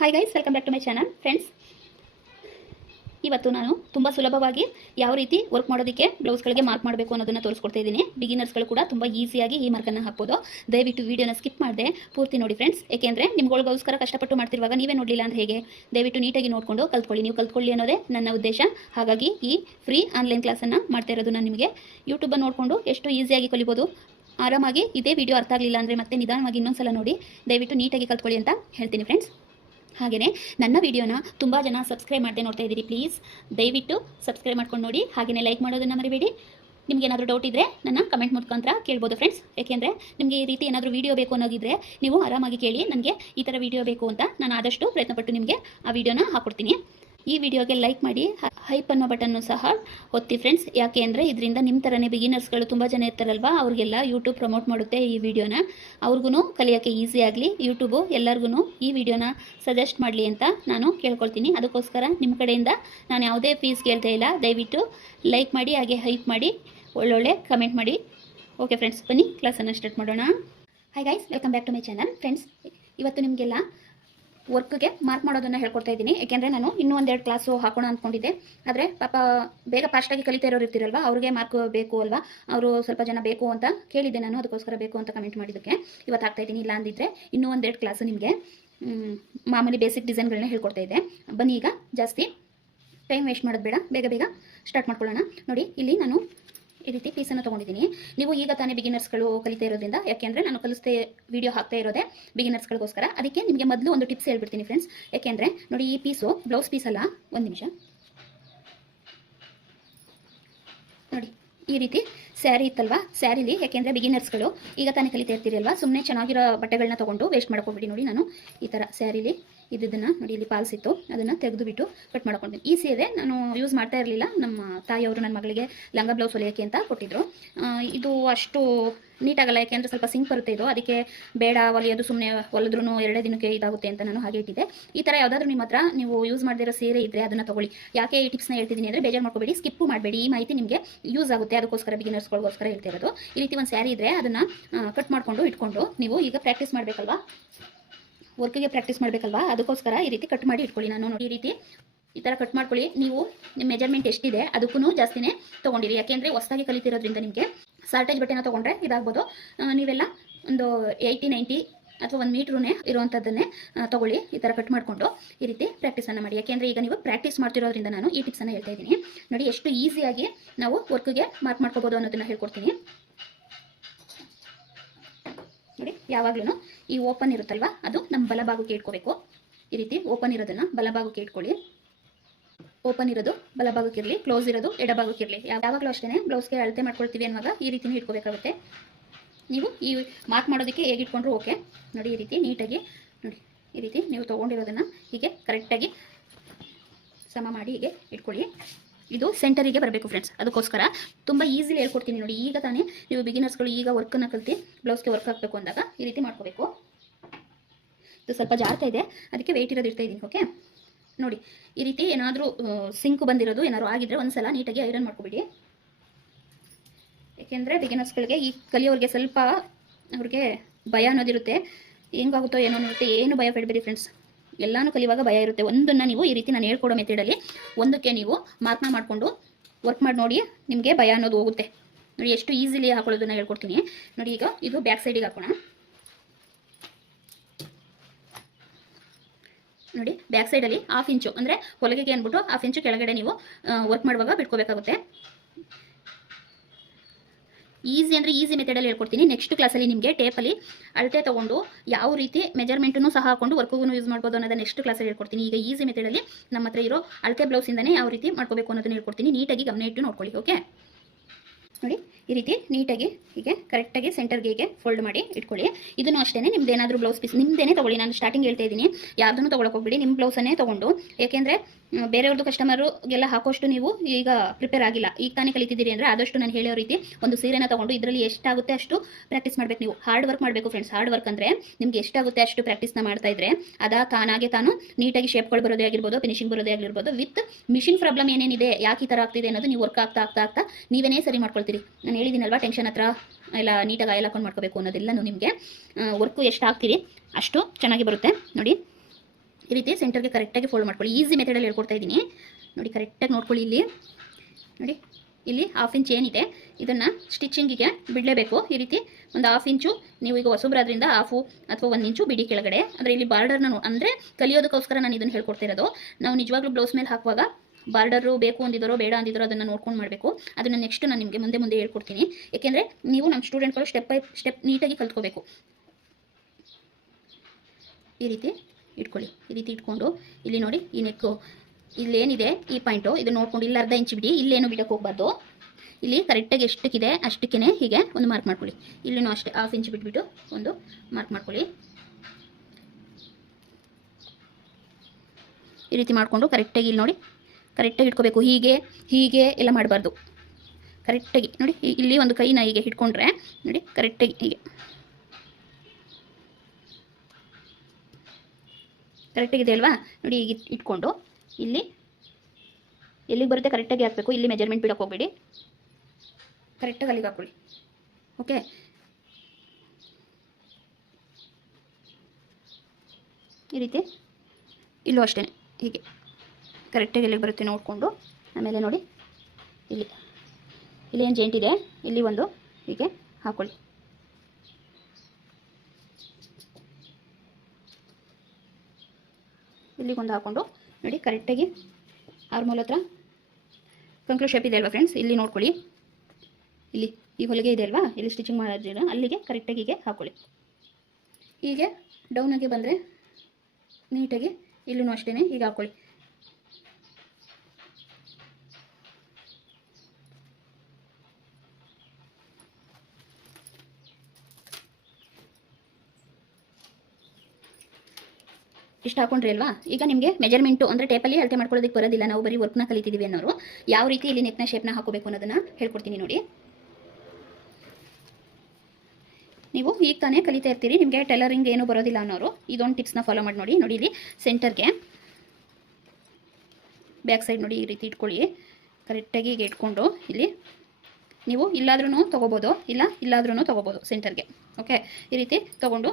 Hi guys, welcome back to my channel. Friends, ಇವತ್ತು ನಾನು ತುಂಬ ಸುಲಭವಾಗಿ ಯಾವ ರೀತಿ ವರ್ಕ್ ಮಾಡೋದಕ್ಕೆ ಬ್ಲೌಸ್ಗಳಿಗೆ ಮಾರ್ಕ್ ಮಾಡಬೇಕು ಅನ್ನೋದನ್ನು ತೋರಿಸ್ಕೊಡ್ತಾ ಇದ್ದೀನಿ. ಬಿಗಿನರ್ಸ್ಗಳು ಕೂಡ ತುಂಬ ಈಸಿಯಾಗಿ ಈ ಮಾರ್ಕನ್ನು ಹಾಕ್ಬೋದು. ದಯವಿಟ್ಟು ವೀಡಿಯೋನ ಸ್ಕಿಪ್ ಮಾಡದೆ ಪೂರ್ತಿ ನೋಡಿ ಫ್ರೆಂಡ್ಸ್. ಏಕೆಂದರೆ ನಿಮ್ಗಳಿಗೋಸ್ಕರ ಕಷ್ಟಪಟ್ಟು ಮಾಡ್ತಿರುವಾಗ ನೀವೇ ನೋಡಲಿಲ್ಲ ಅಂತ ಹೇಗೆ? ದಯವಿಟ್ಟು ನೀಟಾಗಿ ನೋಡಿಕೊಂಡು ಕಲ್ತ್ಕೊಳ್ಳಿ. ನೀವು ಕಲ್ತ್ಕೊಳ್ಳಿ ಅನ್ನೋದೇ ನನ್ನ ಉದ್ದೇಶ. ಹಾಗಾಗಿ ಈ ಫ್ರೀ ಆನ್ಲೈನ್ ಕ್ಲಾಸನ್ನು ಮಾಡ್ತಾ ಇರೋದು ನಾನು ನಿಮಗೆ. ಯೂಟ್ಯೂಬನ್ನು ನೋಡಿಕೊಂಡು ಎಷ್ಟು ಈಸಿಯಾಗಿ ಕಲಿಬೋದು. ಆರಾಮಾಗಿ ಇದೇ ವಿಡಿಯೋ ಅರ್ಥ ಆಗಲಿಲ್ಲ ಅಂದರೆ ಮತ್ತೆ ನಿಧಾನವಾಗಿ ಇನ್ನೊಂದ್ಸಲ ನೋಡಿ ದಯವಿಟ್ಟು ನೀಟಾಗಿ ಕಲ್ತ್ಕೊಳ್ಳಿ ಅಂತ ಹೇಳ್ತೀನಿ ಫ್ರೆಂಡ್ಸ್. ಹಾಗೆಯೇ ನನ್ನ ವಿಡಿಯೋನ ತುಂಬ ಜನ ಸಬ್ಸ್ಕ್ರೈಬ್ ಮಾಡದೆ ನೋಡ್ತಾ ಇದ್ದೀರಿ. ಪ್ಲೀಸ್ ದಯವಿಟ್ಟು ಸಬ್ಸ್ಕ್ರೈಬ್ ಮಾಡ್ಕೊಂಡು ನೋಡಿ. ಹಾಗೆಯೇ ಲೈಕ್ ಮಾಡೋದನ್ನು ಮರಿಬೇಡಿ. ನಿಮ್ಗೆ ಏನಾದರೂ ಡೌಟ್ ಇದ್ದರೆ ನನ್ನ ಕಮೆಂಟ್ ಮುಖಾಂತರ ಕೇಳ್ಬೋದು ಫ್ರೆಂಡ್ಸ್. ಏಕೆಂದರೆ ನಿಮಗೆ ಈ ರೀತಿ ಏನಾದರೂ ವೀಡಿಯೋ ಬೇಕು ಅನ್ನೋದಿದ್ದರೆ ನೀವು ಆರಾಮಾಗಿ ಕೇಳಿ. ನನಗೆ ಈ ಥರ ವೀಡಿಯೋ ಬೇಕು ಅಂತ ನಾನು ಆದಷ್ಟು ಪ್ರಯತ್ನಪಟ್ಟು ನಿಮಗೆ ಆ ವಿಡಿಯೋನ ಹಾಕ್ಕೊಡ್ತೀನಿ. ಈ ವಿಡಿಯೋಗೆ ಲೈಕ್ ಮಾಡಿ, ಹೈಪ್ ಅನ್ನೋ ಬಟನ್ನು ಸಹ ಒತ್ತಿ ಫ್ರೆಂಡ್ಸ್. ಯಾಕೆ ಅಂದರೆ ಇದರಿಂದ ನಿಮ್ಮ ಥರನೇ ಬಿಗಿನರ್ಸ್ಗಳು ತುಂಬ ಜನ ಇರ್ತಾರಲ್ವ, ಅವ್ರಿಗೆಲ್ಲ ಯೂಟ್ಯೂಬ್ ಪ್ರಮೋಟ್ ಮಾಡುತ್ತೆ ಈ ವಿಡಿಯೋನ. ಅವ್ರಿಗೂ ಕಲಿಯೋಕ್ಕೆ ಈಸಿ ಆಗಲಿ, ಯೂಟ್ಯೂಬು ಎಲ್ಲರಿಗೂ ಈ ವಿಡಿಯೋನ ಸಜೆಸ್ಟ್ ಮಾಡಲಿ ಅಂತ ನಾನು ಕೇಳ್ಕೊಳ್ತೀನಿ. ಅದಕ್ಕೋಸ್ಕರ ನಿಮ್ಮ ಕಡೆಯಿಂದ ನಾನು ಯಾವುದೇ ಫೀಸ್ ಕೇಳ್ತಾ ಇಲ್ಲ. ದಯವಿಟ್ಟು ಲೈಕ್ ಮಾಡಿ, ಹಾಗೆ ಹೈಪ್ ಮಾಡಿ, ಒಳ್ಳೊಳ್ಳೆ ಕಮೆಂಟ್ ಮಾಡಿ. ಓಕೆ ಫ್ರೆಂಡ್ಸ್, ಬನ್ನಿ ಕ್ಲಾಸನ್ನು ಸ್ಟಾರ್ಟ್ ಮಾಡೋಣ. Hi guys, welcome back to my channel. Friends, ಇವತ್ತು ನಿಮಗೆಲ್ಲ ವರ್ಕ್ಗೆ ಮಾರ್ಕ್ ಮಾಡೋದನ್ನು ಹೇಳ್ಕೊಡ್ತಾ ಇದ್ದೀನಿ. ಏಕೆಂದರೆ ನಾನು ಇನ್ನೂ ಒಂದೆರಡು ಕ್ಲಾಸು ಹಾಕೋಣ ಅಂದ್ಕೊಂಡಿದ್ದೆ. ಆದರೆ ಪಾಪ ಬೇಗ ಫಾಸ್ಟಾಗಿ ಕಲಿತಾ ಇರೋರು ಇರ್ತಿರಲ್ವ, ಅವ್ರಿಗೆ ಮಾರ್ಕ್ ಬೇಕು ಅಲ್ವಾ, ಅವರು ಸ್ವಲ್ಪ ಜನ ಬೇಕು ಅಂತ ಕೇಳಿದ್ದೆ ನಾನು. ಅದಕ್ಕೋಸ್ಕರ ಬೇಕು ಅಂತ ಕಮೆಂಟ್ ಮಾಡಿದ್ದಕ್ಕೆ ಇವತ್ತು ಹಾಕ್ತಾ ಇದ್ದೀನಿ. ಇಲ್ಲ ಅಂದಿದ್ದರೆ ಇನ್ನೂ ಒಂದೆರಡು ಕ್ಲಾಸು ನಿಮಗೆ ಮಾಮೂಲಿ ಬೇಸಿಕ್ ಡಿಸೈನ್ಗಳನ್ನ ಹೇಳ್ಕೊಡ್ತಾ ಇದ್ದೆ. ಬನ್ನಿ, ಈಗ ಜಾಸ್ತಿ ಟೈಮ್ ವೇಸ್ಟ್ ಮಾಡೋದು ಬೇಡ, ಬೇಗ ಬೇಗ ಸ್ಟಾರ್ಟ್ ಮಾಡ್ಕೊಳ್ಳೋಣ. ನೋಡಿ, ಇಲ್ಲಿ ನಾನು ಈ ರೀತಿ ಪೀಸನ್ನು ತೊಗೊಂಡಿದ್ದೀನಿ. ನೀವು ಈಗ ತಾನೇ ಬಿಗಿನರ್ಸ್ಗಳು ಕಲಿತಾ ಇರೋದ್ರಿಂದ, ಯಾಕೆಂದರೆ ನಾನು ಕಲಿಸ್ತಾ ವಿಡಿಯೋ ಹಾಕ್ತಾ ಇರೋದೇ ಬಿಗಿನರ್ಸ್ಗಳಿಗೋಸ್ಕರ. ಅದಕ್ಕೆ ನಿಮಗೆ ಮೊದಲು ಒಂದು ಟಿಪ್ಸ್ ಹೇಳ್ಬಿಡ್ತೀನಿ ಫ್ರೆಂಡ್ಸ್. ಯಾಕೆಂದರೆ ನೋಡಿ, ಈ ಪೀಸು ಬ್ಲೌಸ್ ಪೀಸ್ ಅಲ್ಲ. ಒಂದು ನಿಮಿಷ ನೋಡಿ, ಈ ರೀತಿ ಸ್ಯಾರಿ ಇತ್ತಲ್ವಾ, ಸ್ಯಾರಿಲಿ ಯಾಕೆಂದರೆ ಬಿಗಿನರ್ಸ್ಗಳು ಈಗ ತಾನೇ ಕಲಿತಾ ಇರ್ತೀರಿ ಅಲ್ವಾ, ಸುಮ್ಮನೆ ಚೆನ್ನಾಗಿರೋ ಬಟ್ಟೆಗಳನ್ನ ತೊಗೊಂಡು ವೇಸ್ಟ್ ಮಾಡ್ಕೊಬಿಡಿ. ನೋಡಿ, ನಾನು ಈ ಥರ ಸ್ಯಾರಿಲಿ ಇದನ್ನು ನೋಡಿ, ಇಲ್ಲಿ ಪಾಲ್ಸ್ ಇತ್ತು, ಅದನ್ನು ತೆಗೆದುಬಿಟ್ಟು ಕಟ್ ಮಾಡ್ಕೊಂಡಿದ್ದೀನಿ. ಈ ಸೀರೆ ನಾನು ಯೂಸ್ ಮಾಡ್ತಾ ಇರಲಿಲ್ಲ. ನಮ್ಮ ತಾಯಿಯವರು ನನ್ನ ಮಗಳಿಗೆ ಲಂಗ ಬ್ಲೌಸ್ ಹೊಲಿಯೋಕ್ಕೆ ಅಂತ ಕೊಟ್ಟಿದ್ರು. ಇದು ಅಷ್ಟು ನೀಟಾಗಲ್ಲ, ಯಾಕೆಂದರೆ ಸ್ವಲ್ಪ ಸಿಂಕ್ ಬರುತ್ತೆ ಇದು. ಅದಕ್ಕೆ ಬೇಡ ಹೊಲಿಯೋದು, ಸುಮ್ಮನೆ ಹೊಲಿದ್ರೂ 2 ದಿನಕ್ಕೆ ಇದಾಗುತ್ತೆ ಅಂತ ನಾನು ಹಾಗೆ ಇಟ್ಟಿದ್ದೆ. ಈ ಥರ ಯಾವುದಾದ್ರೂ ನಿಮ್ಮ ಹತ್ರ ನೀವು ಯೂಸ್ ಮಾಡದಿರೋ ಸೀರೆ ಇದ್ದರೆ ಅದನ್ನು ತೊಗೊಳ್ಳಿ. ಯಾಕೆ ಈ ಟಿಪ್ಸ್ನ ಹೇಳ್ತಿದ್ದೀನಿ ಅಂದರೆ, ಬೇಜಾರು ಮಾಡ್ಕೋಬೇಡಿ, ಸ್ಕಿಪ್ಪು ಮಾಡಬೇಡಿ. ಈ ಮಾಹಿತಿ ನಿಮಗೆ ಯೂಸ್ ಆಗುತ್ತೆ. ಅದಕ್ಕೋಸ್ಕರ ಬಿಗಿನರ್ಸ್ಗಳಿಗೋಸ್ಕರ ಹೇಳ್ತಿರೋದು. ಈ ರೀತಿ ಒಂದು ಸ್ಯಾರಿ ಇದ್ದರೆ ಅದನ್ನು ಕಟ್ ಮಾಡಿಕೊಂಡು ಇಟ್ಕೊಂಡು ನೀವು ಈಗ ಪ್ರಾಕ್ಟೀಸ್ ಮಾಡಬೇಕಲ್ವಾ, ವರ್ಕ್ಗೆ ಪ್ರಾಕ್ಟೀಸ್ ಮಾಡಬೇಕಲ್ವಾ, ಅದಕ್ಕೋಸ್ಕರ ಈ ರೀತಿ ಕಟ್ ಮಾಡಿ ಇಟ್ಕೊಳ್ಳಿ. ನಾನು ನೋಡಿ, ಈ ರೀತಿ ಈ ಥರ ಕಟ್ ಮಾಡ್ಕೊಳ್ಳಿ. ನೀವು ನಿಮ್ಮ ಮೆಜರ್ಮೆಂಟ್ ಎಷ್ಟಿದೆ ಅದಕ್ಕೂ ಜಾಸ್ತಿನೇ ತೊಗೊಂಡಿರಿ. ಯಾಕೆಂದರೆ ಹೊಸದಾಗಿ ಕಲಿತಿರೋದ್ರಿಂದ ನಿಮಗೆ ಶಾರ್ಟೇಜ್ ಬಟ್ಟೆನ ತೊಗೊಂಡ್ರೆ ಇದಾಗ್ಬೋದು. ನೀವೆಲ್ಲ ಒಂದು 80-90 ಅಥವಾ 1 ಮೀಟ್ರೇ ಇರುವಂಥದ್ದನ್ನೇ ತೊಗೊಳ್ಳಿ. ಈ ಥರ ಕಟ್ ಮಾಡಿಕೊಂಡು ಈ ರೀತಿ ಪ್ರಾಕ್ಟೀಸನ್ನು ಮಾಡಿ. ಯಾಕೆಂದರೆ ಈಗ ನೀವು ಪ್ರಾಕ್ಟೀಸ್ ಮಾಡ್ತಿರೋದ್ರಿಂದ ನಾನು ಈ ಟಿಪ್ಸನ್ನು ಹೇಳ್ತಾ ಇದ್ದೀನಿ. ನೋಡಿ, ಎಷ್ಟು ಈಸಿಯಾಗಿ ನಾವು ವರ್ಕ್ಗೆ ಮಾರ್ಕ್ ಮಾಡ್ಕೋಬೋದು ಅನ್ನೋದನ್ನು ಹೇಳ್ಕೊಡ್ತೀನಿ. ನೋಡಿ, ಯಾವಾಗಲೂ ಈ ಓಪನ್ ಇರುತ್ತಲ್ವ, ಅದು ನಮ್ಮ ಬಲಭಾಗಕ್ಕೆ ಇಟ್ಕೋಬೇಕು. ಈ ರೀತಿ ಓಪನ್ ಇರೋದನ್ನು ಬಲಭಾಗಕ್ಕೆ ಇಟ್ಕೊಳ್ಳಿ. ಓಪನ್ ಇರೋದು ಬಲಭಾಗಕ್ಕಿರಲಿ, ಕ್ಲೋಸ್ ಇರೋದು ಎಡಭಾಗಕ್ಕಿರಲಿ. ಯಾವಾಗಲೂ ಅಷ್ಟೇ ಬ್ಲೌಸ್ಗೆ ಅಳತೆ ಮಾಡ್ಕೊಳ್ತೀವಿ ಅನ್ನುವಾಗ ಈ ರೀತಿನೇ ಇಟ್ಕೋಬೇಕಾಗುತ್ತೆ. ನೀವು ಈ ಮಾರ್ಕ್ ಮಾಡೋದಕ್ಕೆ ಹೇಗೆ ಇಟ್ಕೊಂಡ್ರು ಓಕೆ. ನೋಡಿ, ಈ ರೀತಿ ನೀಟಾಗಿ ನೋಡಿ, ಈ ರೀತಿ ನೀವು ತೊಗೊಂಡಿರೋದನ್ನು ಹೀಗೆ ಕರೆಕ್ಟಾಗಿ ಸಮ ಮಾಡಿ ಹೀಗೆ ಇಟ್ಕೊಳ್ಳಿ. ಇದು ಸೆಂಟರಿಗೆ ಬರಬೇಕು ಫ್ರೆಂಡ್ಸ್. ಅದಕ್ಕೋಸ್ಕರ ತುಂಬ ಈಸಿಲಿ ಹೇಳ್ಕೊಡ್ತೀನಿ. ನೋಡಿ, ಈಗ ತಾನೇ ನೀವು ಬಿಗಿನರ್ಸ್ಗಳು ಈಗ ವರ್ಕನ್ನು ಕಲಿತು ಬ್ಲೌಸ್ಗೆ ವರ್ಕ್ ಹಾಕಬೇಕು ಅಂದಾಗ ಈ ರೀತಿ ಮಾಡ್ಕೋಬೇಕು. ಇದು ಸ್ವಲ್ಪ ಜಾರ್ತಾ ಇದೆ, ಅದಕ್ಕೆ ವೆಯ್ಟ್ ಇರೋದು ಇಡ್ತಾ ಇದ್ದೀನಿ. ಓಕೆ, ನೋಡಿ, ಈ ರೀತಿ ಏನಾದರೂ ಸಿಂಕು ಬಂದಿರೋದು ಏನಾದ್ರು ಆಗಿದ್ರೆ ಒಂದ್ಸಲ ನೀಟಾಗಿ ಐರನ್ ಮಾಡ್ಕೊಬಿಡಿ. ಏಕೆಂದರೆ ಬಿಗಿನರ್ಸ್ಗಳಿಗೆ ಈ ಕಲಿಯೋರಿಗೆ ಸ್ವಲ್ಪ ಅವ್ರಿಗೆ ಭಯ ಅನ್ನೋದಿರುತ್ತೆ. ಹೆಂಗಾಗುತ್ತೋ ಏನೋ ಅನ್ನೋರುತ್ತೆ. ಏನು ಭಯ ಪಡಬೇಡಿ ಫ್ರೆಂಡ್ಸ್, ಎಲ್ಲನೂ ಕಲಿಯುವಾಗ ಭಯ ಇರುತ್ತೆ. ಒಂದನ್ನು ನೀವು ಈ ರೀತಿ ನಾನು ಹೇಳ್ಕೊಡೋ ಮೆಥಡಲ್ಲಿ ಒಂದಕ್ಕೆ ನೀವು ಮಾರ್ಕ್ನ ಮಾಡಿಕೊಂಡು ವರ್ಕ್ ಮಾಡಿ ನೋಡಿ, ನಿಮಗೆ ಭಯ ಅನ್ನೋದು ಹೋಗುತ್ತೆ. ನೋಡಿ, ಎಷ್ಟು ಈಸಿಲಿ ಹಾಕೊಳ್ಳೋದನ್ನು ಹೇಳ್ಕೊಡ್ತೀನಿ. ನೋಡಿ, ಈಗ ಇದು ಬ್ಯಾಕ್ ಸೈಡಿಗೆ ಹಾಕೋಣ. ನೋಡಿ, ಬ್ಯಾಕ್ ಸೈಡಲ್ಲಿ 1/2 ಇಂಚು ಅಂದರೆ ಹೊಲಿಗೆಗೆ ಅಂದ್ಬಿಟ್ಟು 1/2 ಇಂಚು ಕೆಳಗಡೆ ನೀವು ವರ್ಕ್ ಮಾಡುವಾಗ ಬಿಟ್ಕೋಬೇಕಾಗುತ್ತೆ. ಈಸಿ ಅಂದರೆ ಈಸಿ ಮೆಥಡಲ್ಲಿ ಹೇಳ್ಕೊಡ್ತೀನಿ. ನೆಕ್ಸ್ಟ್ ಕ್ಲಾಸಲ್ಲಿ ನಿಮಗೆ ಟೇಪಲ್ಲಿ ಅಳತೆ ತೊಗೊಂಡು ಯಾವ ರೀತಿ ಮೆಜರ್ಮೆಂಟನ್ನು ಸಹ ಹಾಕೊಂಡು ವರ್ಕ್ಗೂ ಯೂಸ್ ಮಾಡ್ಬೋದು ಅನ್ನೋದು ನೆಕ್ಸ್ಟ್ ಕ್ಲಾಸಲ್ಲಿ ಹೇಳ್ಕೊಡ್ತೀನಿ. ಈಗ ಈಸಿ ಮೆಥಡಲ್ಲಿ ನಮ್ಮ ಹತ್ರ ಇರೋ ಅಳತೆ ಬ್ಲೌಸಿಂದನೇ ಯಾವ ರೀತಿ ಮಾಡ್ಕೋಬೇಕು ಅನ್ನೋದನ್ನ ಹೇಳ್ಕೊಡ್ತೀನಿ. ನೀಟಾಗಿ ಗಮನ ಇಟ್ಟು ನೋಡ್ಕೊಳ್ಳಿ. ಓಕೆ, ನೋಡಿ, ಈ ರೀತಿ ನೀಟಾಗಿ ಹೀಗೆ ಕರೆಕ್ಟಾಗಿ ಸೆಂಟರ್ಗೆ ಹೀಗೆ ಫೋಲ್ಡ್ ಮಾಡಿ ಇಟ್ಕೊಳ್ಳಿ. ಇದನ್ನು ಅಷ್ಟೇ ನಿಮ್ದೇನಾದರೂ ಬ್ಲೌಸ್ ಪೀಸ್ ನಿಮ್ಮದೇನೇ ತೊಗೊಳ್ಳಿ. ನಾನು ಸ್ಟಾರ್ಟಿಂಗ್ ಹೇಳ್ತಾ ಇದ್ದೀನಿ, ಯಾವುದನ್ನು ತೊಗೊಳಕ್ಕೆ ಹೋಗ್ಬಿಡಿ, ನಿಮ್ಮ ಬ್ಲೌಸನ್ನೇ ತೊಗೊಂಡು. ಯಾಕೆಂದರೆ ಬೇರೆಯವ್ರದ್ದು ಕಸ್ಟಮರ್ಗೆಲ್ಲ ಹಾಕೋಷ್ಟು ನೀವು ಈಗ ಪ್ರಿಪೇರ್ ಆಗಿಲ್ಲ, ಈಗ ತಾನೇ ಕಲಿತಿದ್ದೀರಿ ಅಂದರೆ ಆದಷ್ಟು ನಾನು ಹೇಳೋ ರೀತಿ ಒಂದು ಸೀರೆನ ತೊಗೊಂಡು ಇದರಲ್ಲಿ ಎಷ್ಟಾಗುತ್ತೆ ಅಷ್ಟು ಪ್ರಾಕ್ಟೀಸ್ ಮಾಡಬೇಕು. ನೀವು ಹಾರ್ಡ್ ವರ್ಕ್ ಮಾಡಬೇಕು ಫ್ರೆಂಡ್ಸ್. ಹಾರ್ಡ್ ವರ್ಕ್ ಅಂದರೆ ನಿಮಗೆ ಎಷ್ಟಾಗುತ್ತೆ ಅಷ್ಟು ಪ್ರಾಕ್ಟೀಸ್ನ ಮಾಡ್ತಾ ಇದ್ರೆ ತಾನಾಗೆ ತಾನು ನೀಟಾಗಿ ಶೇಪ್ಗಳು ಬರೋದೇ ಆಗಿರ್ಬೋದು, ಫಿನಿಶಿಂಗ್ ಬರೋದೇ ಆಗಿರ್ಬೋದು. ವಿತ್ ಮಿಷಿನ್ ಪ್ರಾಬ್ಲಮ್ ಏನೇನಿದೆ, ಯಾಕೆ ಈ ಥರ ಆಗ್ತಿದೆ ಅನ್ನೋದು ನೀವು ವರ್ಕ್ ಆಗ್ತಾ ನೀವೇ ಸರಿ ಮಾಡ್ಕೊಳ್ತೀರಿ. ನಾನು ಹೇಳಿದ್ದೀನಲ್ವಾ, ಟೆನ್ಷನ್ ಹತ್ರ ಎಲ್ಲ ನೀಟಾಗಿ ಆಯಿಲ್ ಹಾಕೊಂಡು ಮಾಡ್ಕೋಬೇಕು ಅನ್ನೋದೆಲ್ಲನೂ ನಿಮಗೆ ವರ್ಕು ಎಷ್ಟು ಹಾಕ್ತೀರಿ ಅಷ್ಟು ಚೆನ್ನಾಗಿ ಬರುತ್ತೆ. ನೋಡಿ, ಈ ರೀತಿ ಸೆಂಟರ್ಗೆ ಕರೆಕ್ಟಾಗಿ ಫೋಲ್ಡ್ ಮಾಡ್ಕೊಳ್ಳಿ. ಈಸಿ ಮೆಥಡಲ್ಲಿ ಹೇಳ್ಕೊಡ್ತಾ ಇದ್ದೀನಿ ನೋಡಿ. ಕರೆಕ್ಟಾಗಿ ನೋಡ್ಕೊಳ್ಳಿ. ಇಲ್ಲಿ ನೋಡಿ, ಇಲ್ಲಿ 1/2 ಇಂಚ್ ಏನಿದೆ ಇದನ್ನು ಸ್ಟಿಚಿಂಗಿಗೆ ಬಿಡಲೇಬೇಕು. ಈ ರೀತಿ ಒಂದು 1/2 ಇಂಚು ನೀವು ಈಗ ಹೊಸಬ್ರಾದ್ರಿಂದ 1/2 ಅಥವಾ 1 ಇಂಚು ಬಿಡಿ ಕೆಳಗಡೆ. ಅಂದರೆ ಇಲ್ಲಿ ಬಾರ್ಡರ್ನ ಅಂದರೆ ಕಲಿಯೋದಕ್ಕೋಸ್ಕರ ನಾನು ಇದನ್ನು ಹೇಳ್ಕೊಡ್ತಿರೋದು. ನಾವು ನಿಜವಾಗ್ಲೂ ಬ್ಲೌಸ್ ಮೇಲೆ ಹಾಕುವಾಗ ಬಾರ್ಡರು ಬೇಕು ಅಂದಿದ್ದಾರೋ ಬೇಡ ಅಂದಿದ್ದಾರೋ ಅದನ್ನು ನೋಡ್ಕೊಂಡು ಮಾಡಬೇಕು. ಅದನ್ನು ನೆಕ್ಸ್ಟ್ ನಾನು ನಿಮಗೆ ಮುಂದೆ ಹೇಳ್ಕೊಡ್ತೀನಿ. ಏಕೆಂದರೆ ನೀವು ನಮ್ಮ ಸ್ಟೂಡೆಂಟ್ಗಳು ಸ್ಟೆಪ್ ಬೈ ಸ್ಟೆಪ್ ನೀಟಾಗಿ ಕಲ್ತ್ಕೋಬೇಕು. ಈ ರೀತಿ ಇಟ್ಕೊಳ್ಳಿ. ಈ ರೀತಿ ಇಟ್ಕೊಂಡು ಇಲ್ಲಿ ನೋಡಿ, ಈ ನೆಕ್ಕು ಇಲ್ಲೇನಿದೆ ಈ ಪಾಯಿಂಟು ಇದು ನೋಡ್ಕೊಂಡು ಇಲ್ಲಿ 1/2 ಇಂಚ್ ಬಿಡಿ. ಇಲ್ಲೇನು ಬಿಡೋಕ್ಕೆ ಹೋಗಬಾರ್ದು. ಇಲ್ಲಿ ಕರೆಕ್ಟಾಗಿ ಎಷ್ಟಕ್ಕಿದೆ ಅಷ್ಟಕ್ಕೇ ಹೀಗೆ ಒಂದು ಮಾರ್ಕ್ ಮಾಡ್ಕೊಳ್ಳಿ. ಇಲ್ಲೂ ಅಷ್ಟೇ 1/2 ಇಂಚ್ ಬಿಟ್ಬಿಟ್ಟು ಒಂದು ಮಾರ್ಕ್ ಮಾಡ್ಕೊಳ್ಳಿ. ಈ ರೀತಿ ಮಾಡಿಕೊಂಡು ಕರೆಕ್ಟಾಗಿ ಇಲ್ಲಿ ನೋಡಿ ಕರೆಕ್ಟಾಗಿ ಇಟ್ಕೋಬೇಕು. ಹೀಗೆ ಎಲ್ಲ ಮಾಡಬಾರ್ದು. ಕರೆಕ್ಟಾಗಿ ನೋಡಿ, ಇಲ್ಲಿ ಒಂದು ಕೈನ ಹೀಗೆ ಇಟ್ಕೊಂಡ್ರೆ ನೋಡಿ ಕರೆಕ್ಟಾಗಿ ಹೀಗೆ ಕರೆಕ್ಟಾಗಿದೆ ಅಲ್ವಾ ನೋಡಿ. ಈಗ ಇಟ್ಕೊಂಡು ಇಲ್ಲಿ ಎಲ್ಲಿಗೆ ಬರುತ್ತೆ ಕರೆಕ್ಟಾಗಿ ಹಾಕಬೇಕು. ಇಲ್ಲಿ ಮೆಜರ್ಮೆಂಟ್ ಬಿಡೋಕ್ಕೆ ಹೋಗಬೇಡಿ. ಕರೆಕ್ಟಾಗಿ ಅಲ್ಲಿಗೆ ಹಾಕ್ಕೊಳ್ಳಿ. ಓಕೆ, ಈ ರೀತಿ ಇಲ್ಲೂ ಅಷ್ಟೇ ಹೀಗೆ ಕರೆಕ್ಟಾಗಿ ಎಲ್ಲಿಗೆ ಬರುತ್ತೆ ನೋಡಿಕೊಂಡು ಆಮೇಲೆ ನೋಡಿ ಇಲ್ಲೇನು ಜಾಯಿಂಟ್ ಇದೆ ಇಲ್ಲಿ ಒಂದು ಹೀಗೆ ಹಾಕ್ಕೊಳ್ಳಿ. ಇಲ್ಲಿಗೊಂದು ಹಾಕ್ಕೊಂಡು ನೋಡಿ ಕರೆಕ್ಟಾಗಿ ಆರ್ಮೋಲ್ ಹತ್ರ ಕಂಕ್ಳು ಶೇಪ್ ಇದೆ ಅಲ್ವಾ ಫ್ರೆಂಡ್ಸ್, ಇಲ್ಲಿ ನೋಡ್ಕೊಳ್ಳಿ. ಇಲ್ಲಿ ಈ ಹೊಲಿಗೆ ಇದೆ ಅಲ್ವಾ, ಇಲ್ಲಿ ಸ್ಟಿಚಿಂಗ್ ಮಾಡೋದಿಲ್ಲ ಅಲ್ಲಿಗೆ ಕರೆಕ್ಟಾಗಿ ಹೀಗೆ ಹಾಕ್ಕೊಳ್ಳಿ. ಹೀಗೆ ಡೌನಾಗೆ ಬಂದರೆ ನೀಟಾಗಿ ಇಲ್ಲೂ ಅಷ್ಟೇ ಹೀಗೆ ಹಾಕ್ಕೊಳ್ಳಿ. ಇಷ್ಟು ಹಾಕೊಂಡ್ರಿ ಅಲ್ವಾ. ಈಗ ನಿಮಗೆ ಮೆಜರ್ಮೆಂಟು ಅಂದರೆ ಟೇಪಲ್ಲಿ ಅಳತೆ ಮಾಡ್ಕೊಳ್ಳೋದಕ್ಕೆ ಬರೋದಿಲ್ಲ, ನಾವು ಬರೀ ವರ್ಕ್ನ ಕಲಿತಿದ್ದೀವಿ ಅನ್ನೋರು ಯಾವ ರೀತಿ ಇಲ್ಲಿ ನೆಕ್ನ ಶೇಪ್ನ ಹಾಕೋಬೇಕು ಅನ್ನೋದನ್ನು ಹೇಳ್ಕೊಡ್ತೀನಿ ನೋಡಿ. ನೀವು ಈಗ ತಾನೇ ಕಲಿತಾ ಇರ್ತೀರಿ, ನಿಮಗೆ ಟೈಲರಿಂಗ್ ಏನೂ ಬರೋದಿಲ್ಲ ಅನ್ನೋರು ಇದೊಂದು ಟಿಪ್ಸ್ನ ಫಾಲೋ ಮಾಡಿ ನೋಡಿ. ನೋಡಿ ಇಲ್ಲಿ ಸೆಂಟರ್ಗೆ ಬ್ಯಾಕ್ ಸೈಡ್ ನೋಡಿ ಈ ರೀತಿ ಇಟ್ಕೊಳ್ಳಿ. ಕರೆಕ್ಟಾಗಿ ಈಗ ಇಟ್ಕೊಂಡು ಇಲ್ಲಿ ನೀವು ಇಲ್ಲಾದ್ರೂ ತೊಗೋಬೋದು, ಇಲ್ಲಾದ್ರೂ ತೊಗೋಬೋದು ಸೆಂಟರ್ಗೆ. ಓಕೆ, ಈ ರೀತಿ ತೊಗೊಂಡು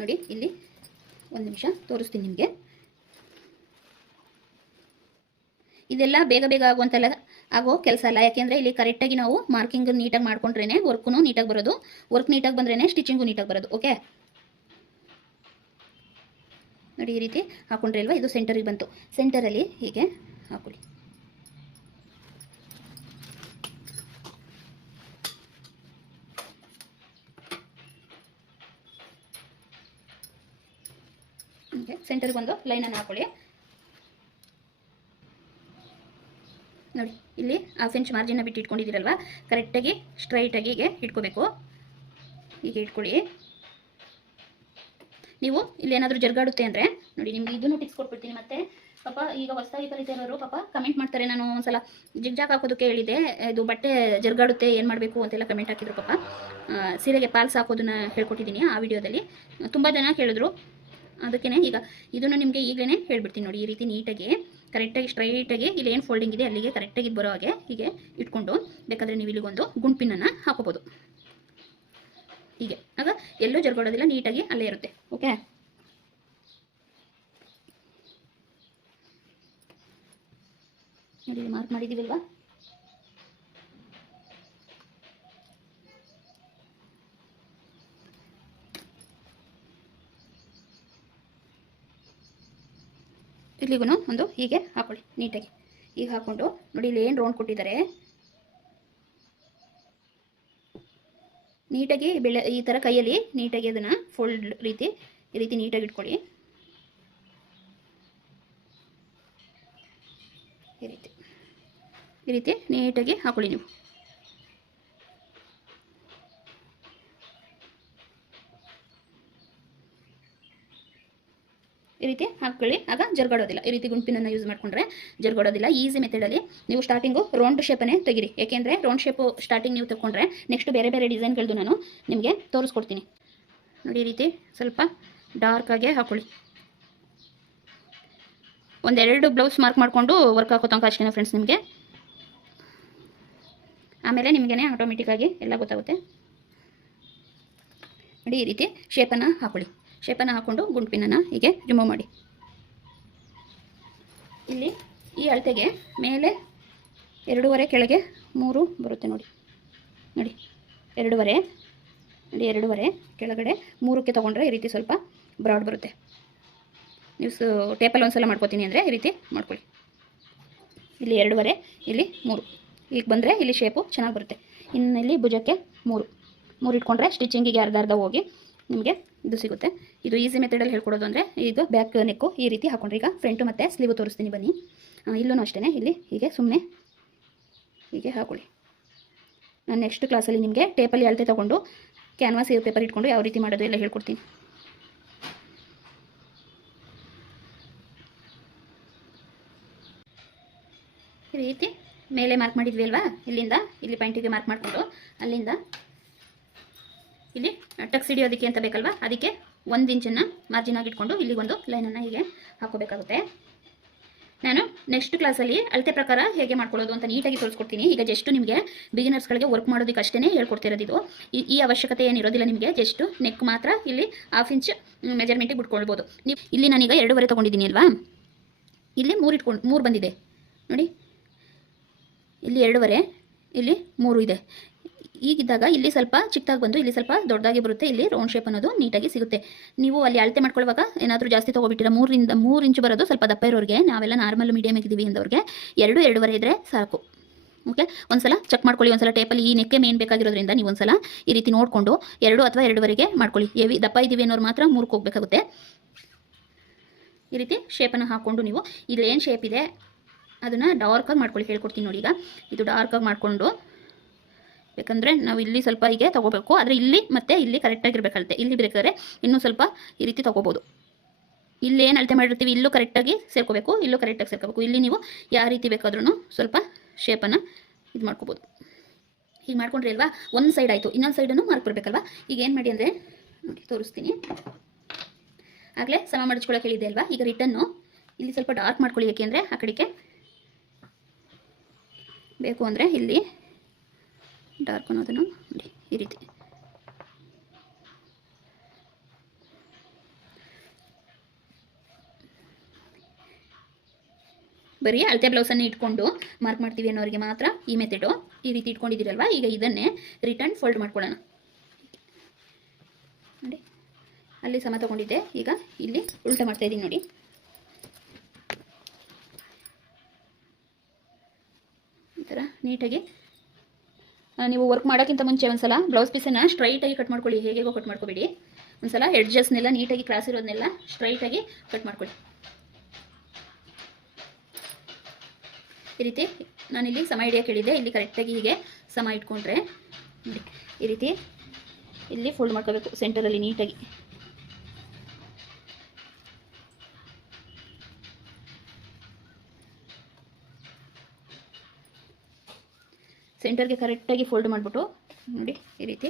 ನೋಡಿ ಇಲ್ಲಿ ಒಂದು ನಿಮಿಷ ತೋರಿಸ್ತೀನಿ ನಿಮಗೆ. ಇದೆಲ್ಲ ಬೇಗ ಆಗುವಂತೆಲ್ಲ ಆಗೋ ಕೆಲಸ ಅಲ್ಲ. ಯಾಕೆಂದರೆ ಇಲ್ಲಿ ಕರೆಕ್ಟಾಗಿ ನಾವು ಮಾರ್ಕಿಂಗ್ ನೀಟಾಗಿ ಮಾಡ್ಕೊಂಡ್ರೇ ವರ್ಕು ನೀಟಾಗಿ ಬರೋದು. ವರ್ಕ್ ನೀಟಾಗಿ ಬಂದ್ರೇ ಸ್ಟಿಚಿಂಗು ನೀಟಾಗಿ ಬರೋದು. ಓಕೆ, ನೋಡಿ ಈ ರೀತಿ ಹಾಕೊಂಡ್ರಿ ಅಲ್ವಾ. ಇದು ಸೆಂಟರಿಗೆ ಬಂತು. ಸೆಂಟರಲ್ಲಿ ಹೀಗೆ ಹಾಕೊಳ್ಳಿ. ಹೀಗೆ ಸೆಂಟರ್ಗೆ ಒಂದು ಲೈನನ್ನು ಹಾಕೊಳ್ಳಿ. ನೋಡಿ ಇಲ್ಲಿ 1/2 ಇಂಚ್ ಮಾರ್ಜಿನ್ನ ಬಿಟ್ಟು ಇಟ್ಕೊಂಡಿದ್ದೀರಲ್ವ, ಕರೆಕ್ಟಾಗಿ ಸ್ಟ್ರೈಟಾಗಿ ಹೀಗೆ ಇಟ್ಕೋಬೇಕು. ಹೀಗೆ ಇಟ್ಕೊಳ್ಳಿ. ನೀವು ಇಲ್ಲಿ ಏನಾದರೂ ಜರ್ಗಾಡುತ್ತೆ ಅಂದರೆ ನೋಡಿ ನಿಮ್ಗೆ ಇದನ್ನು ಟಿಪ್ಸ್ ಕೊಟ್ಬಿಡ್ತೀನಿ. ಮತ್ತೆ ಪಾಪ ಈಗ ಹೊಸದಾಗಿ ಕಲಿತಾ ಇರೋರು ಪಾಪ ಕಮೆಂಟ್ ಮಾಡ್ತಾರೆ, ನಾನು ಒಂದ್ಸಲ ಜಿಗ್ಜಾಗ್ ಹಾಕೋದಕ್ಕೆ ಹೇಳಿದೆ, ಇದು ಬಟ್ಟೆ ಜರ್ಗಾಡುತ್ತೆ ಏನು ಮಾಡಬೇಕು ಅಂತೆಲ್ಲ ಕಮೆಂಟ್ ಹಾಕಿದ್ರು ಪಾಪ. ಸೀರೆಗೆ ಪಾಲ್ಸ್ ಹಾಕೋದನ್ನ ಹೇಳ್ಕೊಟ್ಟಿದ್ದೀನಿ ಆ ವಿಡಿಯೋದಲ್ಲಿ. ತುಂಬ ಜನ ಕೇಳಿದ್ರು. ಅದಕ್ಕೇ ಈಗ ಇದನ್ನು ನಿಮಗೆ ಈಗಲೇ ಹೇಳ್ಬಿಡ್ತೀನಿ ನೋಡಿ. ಈ ರೀತಿ ನೀಟಾಗಿ ಕರೆಕ್ಟಾಗಿ ಸ್ಟ್ರೈಟಾಗಿ ಇಲ್ಲಿ ಏನು ಫೋಲ್ಡಿಂಗ್ ಇದೆ ಅಲ್ಲಿಗೆ ಕರೆಕ್ಟಾಗಿ ಬರೋ ಹಾಗೆ ಹೀಗೆ ಇಟ್ಕೊಂಡು ಬೇಕಾದರೆ ನೀವು ಇಲ್ಲಿಗೊಂದು ಗುಂಡ್ಪಿನನ್ನು ಹಾಕೋಬೋದು. ಹೀಗೆ ಆಗ ಎಲ್ಲೂ ಜರ್ಗೋಡೋದಿಲ್ಲ, ನೀಟಾಗಿ ಅಲ್ಲೇ ಇರುತ್ತೆ. ಓಕೆ, ನೋಡಿ ಮಾರ್ಕ್ ಮಾಡಿದ್ದೀವಲ್ವಾ. ಇಲ್ಲಿಗೂ ಒಂದು ಹೀಗೆ ಹಾಕೊಳ್ಳಿ ನೀಟಾಗಿ. ಈಗ ಹಾಕ್ಕೊಂಡು ನೋಡಿ ಇಲ್ಲಿ ಏನು ರೌಂಡ್ ಕೊಟ್ಟಿದ್ದಾರೆ ನೀಟಾಗಿ ಈ ಥರ ಕೈಯಲ್ಲಿ ನೀಟಾಗಿ ಅದನ್ನು ಫೋಲ್ಡ್ ರೀತಿ ಈ ರೀತಿ ನೀಟಾಗಿ ಇಟ್ಕೊಳ್ಳಿ. ಈ ರೀತಿ ನೀಟಾಗಿ ಹಾಕೊಳ್ಳಿ ನೀವು. ಈ ರೀತಿ ಹಾಕೊಳ್ಳಿ, ಆಗ ಜರ್ಗಾಡೋದಿಲ್ಲ. ಈ ರೀತಿ ಗುಂಪಿನನ್ನು ಯೂಸ್ ಮಾಡಿಕೊಂಡ್ರೆ ಜರ್ಗಾಡೋದಿಲ್ಲ. ಈಸಿ ಮೆಥಡಲ್ಲಿ ನೀವು ಸ್ಟಾರ್ಟಿಂಗು ರೌಂಡ್ ಶೇಪನ್ನೇ ತೆಗಿರಿ. ಏಕೆಂದರೆ ರೌಂಡ್ ಶೇಪು ಸ್ಟಾರ್ಟಿಂಗ್ ನೀವು ತಗೊಂಡ್ರೆ ನೆಕ್ಸ್ಟ್ ಬೇರೆ ಡಿಸೈನ್ಗಳದ್ದು ನಾನು ನಿಮಗೆ ತೋರಿಸ್ಕೊಡ್ತೀನಿ. ನೋಡಿ ಈ ರೀತಿ ಸ್ವಲ್ಪ ಡಾರ್ಕಾಗೆ ಹಾಕೊಳ್ಳಿ. ಒಂದೆರಡು ಬ್ಲೌಸ್ ಮಾರ್ಕ್ ಮಾಡಿಕೊಂಡು ವರ್ಕ್ ಹಾಕೋ ತನಕ ಅಷ್ಟೇ ಫ್ರೆಂಡ್ಸ್ ನಿಮಗೆ. ಆಮೇಲೆ ನಿಮಗೇ ಆಟೋಮೆಟಿಕ್ಕಾಗಿ ಎಲ್ಲ ಗೊತ್ತಾಗುತ್ತೆ. ನೋಡಿ ಈ ರೀತಿ ಶೇಪನ್ನು ಹಾಕೊಳ್ಳಿ. ಶೇಪನ್ನು ಹಾಕ್ಕೊಂಡು ಗುಂಡ್ಪಿನನ್ನು ಹೀಗೆ ರಿಮೂವ್ ಮಾಡಿ. ಇಲ್ಲಿ ಈ ಅಳತೆಗೆ ಮೇಲೆ 2.5 ಕೆಳಗೆ 3 ಬರುತ್ತೆ ನೋಡಿ. ನೋಡಿ 2.5 ನೋಡಿ 2.5 ಕೆಳಗಡೆ 3ಕ್ಕೆ ತೊಗೊಂಡ್ರೆ ಈ ರೀತಿ ಸ್ವಲ್ಪ ಬ್ರಾಡ್ ಬರುತ್ತೆ. ನೀವು ಟೇಪಲ್ಲಿ ಒಂದು ಸಲ ಮಾಡ್ಕೋತೀನಿ ಅಂದರೆ ಈ ರೀತಿ ಮಾಡ್ಕೊಳ್ಳಿ. ಇಲ್ಲಿ 2.5 ಇಲ್ಲಿ 3 ಈಗ ಬಂದರೆ ಇಲ್ಲಿ ಶೇಪು ಚೆನ್ನಾಗಿ ಬರುತ್ತೆ. ಇನ್ನು ಇಲ್ಲಿ ಭುಜಕ್ಕೆ 3 ಇಟ್ಕೊಂಡ್ರೆ ಸ್ಟಿಚಿಂಗಿಗೆ ಅರ್ಧ ಹೋಗಿ ನಿಮಗೆ ಇದು ಸಿಗುತ್ತೆ. ಇದು ಈಸಿ ಮೆಥಡಲ್ಲಿ ಹೇಳ್ಕೊಡೋದು ಅಂದರೆ ಇದು ಬ್ಯಾಕ್ ನೆಕ್ಕು ಈ ರೀತಿ ಹಾಕೊಂಡ್ರೆ ಈಗ ಫ್ರಂಟು ಮತ್ತು ಸ್ಲೀವು ತೋರಿಸ್ತೀನಿ ಬನ್ನಿ. ಇಲ್ಲೂ ಅಷ್ಟೇ ಇಲ್ಲಿ ಹೀಗೆ ಸುಮ್ಮನೆ ಹೀಗೆ ಹಾಕೊಳ್ಳಿ. ನಾನು ನೆಕ್ಸ್ಟ್ ಕ್ಲಾಸಲ್ಲಿ ನಿಮಗೆ ಟೇಪಲ್ಲಿ ಅಳತೆ ತೊಗೊಂಡು ಕ್ಯಾನ್ವಾಸ್ ಪೇಪರ್ ಇಟ್ಕೊಂಡು ಯಾವ ರೀತಿ ಮಾಡೋದು ಎಲ್ಲ ಹೇಳ್ಕೊಡ್ತೀನಿ. ಈ ರೀತಿ ಮೇಲೆ ಮಾರ್ಕ್ ಮಾಡಿದ್ವಿ ಅಲ್ವಾ, ಇಲ್ಲಿಂದ ಇಲ್ಲಿ ಪಾಯಿಂಟಿಗೆ ಮಾರ್ಕ್ ಮಾಡಿಕೊಂಡು ಅಲ್ಲಿಂದ ಇಲ್ಲಿ ಟಕ್ಸ್ ಹಿಡಿಯೋದಕ್ಕೆ ಅಂತ ಬೇಕಲ್ವಾ, ಅದಕ್ಕೆ 1 ಇಂಚನ್ನು ಮಾರ್ಜಿನ್ ಆಗಿ ಇಟ್ಕೊಂಡು ಇಲ್ಲಿಗೊಂದು ಲೈನನ್ನು ಹೀಗೆ ಹಾಕೋಬೇಕಾಗುತ್ತೆ. ನಾನು ನೆಕ್ಸ್ಟ್ ಕ್ಲಾಸಲ್ಲಿ ಅಳತೆ ಪ್ರಕಾರ ಹೇಗೆ ಮಾಡ್ಕೊಳ್ಳೋದು ಅಂತ ನೀಟಾಗಿ ತೋರಿಸ್ಕೊಡ್ತೀನಿ. ಈಗ ಜಸ್ಟ್ ನಿಮಗೆ ಬಿಗಿನರ್ಸ್ಗಳಿಗೆ ವರ್ಕ್ ಮಾಡೋದಕ್ಕೆ ಅಷ್ಟೇ ಹೇಳ್ಕೊಡ್ತಿರೋದು ಇದು. ಈ ಅವಶ್ಯಕತೆ ಏನಿರೋದಿಲ್ಲ ನಿಮಗೆ. ಜಸ್ಟ್ ನೆಕ್ ಮಾತ್ರ ಇಲ್ಲಿ 1/2 ಇಂಚ್ ಮೆಜರ್ಮೆಂಟಿಗೆ ಬಿಟ್ಕೊಳ್ಬೋದು ನೀವು. ಇಲ್ಲಿ ನಾನೀಗ 2.5 ತೊಗೊಂಡಿದ್ದೀನಿ ಅಲ್ವಾ, ಇಲ್ಲಿ 3 ಬಂದಿದೆ ನೋಡಿ. ಇಲ್ಲಿ 2.5 ಇಲ್ಲಿ 3 ಇದೆ. ಈಗಿದ್ದಾಗ ಇಲ್ಲಿ ಸ್ವಲ್ಪ ಚಿಕ್ಕದಾಗಿ ಬಂದು ಇಲ್ಲಿ ಸ್ವಲ್ಪ ದೊಡ್ಡದಾಗಿ ಬರುತ್ತೆ. ಇಲ್ಲಿ ರೌಂಡ್ ಶೇಪ್ ಅನ್ನೋದು ನೀಟಾಗಿ ಸಿಗುತ್ತೆ. ನೀವು ಅಲ್ಲಿ ಅಳತೆ ಮಾಡ್ಕೊಳ್ಳುವಾಗ ಏನಾದರೂ ಜಾಸ್ತಿ ತೊಗೊಬಿಟ್ಟಿರ 3 ಇಂಚು ಬರೋದು ಸ್ವಲ್ಪ ದಪ್ಪ ಇರೋರಿಗೆ, ನಾವೆಲ್ಲ ನಾರ್ಮಲ್ ಮೀಡಿಯಮ್ ಇದ್ದೀವಿ ಅಂದವ್ರಿಗೆ 2.5 ಇದ್ದರೆ ಸಾಕು. ಓಕೆ, ಒಂದ್ಸಲ ಚೆಕ್ ಮಾಡ್ಕೊಳ್ಳಿ. ಒಂದ್ಸಲ ಟೇಪಲ್ಲಿ ಈ ನೆಕ್ಕೆ ಮೇನ್ ಬೇಕಾಗಿರೋದ್ರಿಂದ ನೀವು ಒಂದ್ಸಲ ಈ ರೀತಿ ನೋಡಿಕೊಂಡು 2 ಅಥವಾ 2.5ಗೆ ಮಾಡ್ಕೊಳ್ಳಿ. ದಪ್ಪ ಇದ್ದೀವಿ ಅನ್ನೋರು ಮಾತ್ರ 3ಕ್ಕೆ ಹೋಗಬೇಕಾಗುತ್ತೆ. ಈ ರೀತಿ ಶೇಪನ್ನು ಹಾಕ್ಕೊಂಡು ನೀವು ಇಲ್ಲಿ ಏನು ಶೇಪ್ ಇದೆ ಅದನ್ನು ಡಾರ್ಕಾಗಿ ಮಾಡ್ಕೊಳ್ಳಿ. ಹೇಳ್ಕೊಡ್ತೀನಿ ನೋಡಿ. ಈಗ ಇದು ಡಾರ್ಕಾಗಿ ಮಾಡಿಕೊಂಡು, ಯಾಕಂದರೆ ನಾವು ಇಲ್ಲಿ ಸ್ವಲ್ಪ ಹೀಗೆ ತೊಗೋಬೇಕು, ಆದರೆ ಇಲ್ಲಿ ಮತ್ತು ಇಲ್ಲಿ ಕರೆಕ್ಟಾಗಿರ್ಬೇಕಲ್ತೆ. ಇಲ್ಲಿ ಬೇಕಾದ್ರೆ ಇನ್ನೂ ಸ್ವಲ್ಪ ಈ ರೀತಿ ತೊಗೋಬೋದು. ಇಲ್ಲಿ ಏನು ಅಳತೆ ಮಾಡಿರ್ತೀವಿ ಇಲ್ಲೂ ಕರೆಕ್ಟಾಗಿ ಸೇರ್ಕೋಬೇಕು, ಇಲ್ಲೂ ಕರೆಕ್ಟಾಗಿ ಸೇರ್ಕೋಬೇಕು. ಇಲ್ಲಿ ನೀವು ಯಾವ ರೀತಿ ಬೇಕಾದ್ರೂ ಸ್ವಲ್ಪ ಶೇಪನ್ನು ಇದು ಮಾಡ್ಕೋಬೋದು. ಹೀಗೆ ಮಾಡ್ಕೊಂಡ್ರಿ ಅಲ್ವಾ, ಒಂದು ಸೈಡ್ ಆಯಿತು, ಇನ್ನೊಂದು ಸೈಡನ್ನು ಮಾರ್ಕ್ ಬರಬೇಕಲ್ವಾ. ಈಗ ಏನು ಮಾಡಿ ಅಂದರೆ ನೋಡಿ ತೋರಿಸ್ತೀನಿ. ಆಗಲೇ ಸಮ ಮಾಡಿಸ್ಕೊಳ್ಳೋಕೆ ಹೇಳಿದೆ ಅಲ್ವಾ. ಈಗ ರಿಟನ್ನು ಇಲ್ಲಿ ಸ್ವಲ್ಪ ಡಾರ್ಕ್ ಮಾಡ್ಕೊಳ್ಳಿ, ಏಕೆಂದರೆ ಆ ಕಡೆಗೆ ಬೇಕು ಅಂದರೆ ಇಲ್ಲಿ ಡಾರ್ಕ್ ಅನ್ನೋದನ್ನು ನೋಡಿ ಈ ರೀತಿ ಬರೀ ಅಳತೆ ಬ್ಲೌಸನ್ನು ಇಟ್ಕೊಂಡು ಮಾರ್ಕ್ ಮಾಡ್ತೀವಿ ಅನ್ನೋರಿಗೆ ಮಾತ್ರ ಈ ಮೆಥಡು. ಈ ರೀತಿ ಇಟ್ಕೊಂಡಿದ್ದೀರಲ್ವ, ಈಗ ಇದನ್ನೇ ರಿಟರ್ನ್ ಫೋಲ್ಡ್ ಮಾಡ್ಕೊಳ್ಳೋಣ ನೋಡಿ. ಅಲ್ಲಿ ಸಮ ತೊಗೊಂಡಿದ್ದೆ, ಈಗ ಇಲ್ಲಿ ಉಲ್ಟಾ ಮಾಡ್ತಾಯಿದ್ದೀನಿ ನೋಡಿ. ಈ ಥರ ನೀಟಾಗಿ ನೀವು ವರ್ಕ್ ಮಾಡೋಕ್ಕಿಂತ ಮುಂಚೆ ಒಂದ್ಸಲ ಬ್ಲೌಸ್ ಪೀಸನ್ನು ಸ್ಟ್ರೈಟಾಗಿ ಕಟ್ ಮಾಡ್ಕೊಳ್ಳಿ. ಹೇಗೋ ಕಟ್ ಮಾಡ್ಕೊಬೇಡಿ. ಒಂದ್ಸಲ ಎಡ್ಜಸ್ನೆಲ್ಲ ನೀಟಾಗಿ ಕ್ರಾಸ್ ಇರೋದನ್ನೆಲ್ಲ ಸ್ಟ್ರೈಟಾಗಿ ಕಟ್ ಮಾಡ್ಕೊಳ್ಳಿ. ಈ ರೀತಿ ನಾನಿಲ್ಲಿ ಸಮ ಹಿಡಿಯೋಕೆ ಹೇಳಿದ್ದೆ, ಇಲ್ಲಿ ಕರೆಕ್ಟಾಗಿ ಹೀಗೆ ಸಮ ಇಟ್ಕೊಂಡ್ರೆ ನೋಡಿ ಈ ರೀತಿ ಇಲ್ಲಿ ಫೋಲ್ಡ್ ಮಾಡ್ಕೋಬೇಕು ಸೆಂಟರಲ್ಲಿ ನೀಟಾಗಿ. ಸೆಂಟರ್ಗೆ ಕರೆಕ್ಟಾಗಿ ಫೋಲ್ಡ್ ಮಾಡಿಬಿಟ್ಟು ನೋಡಿ ಈ ರೀತಿ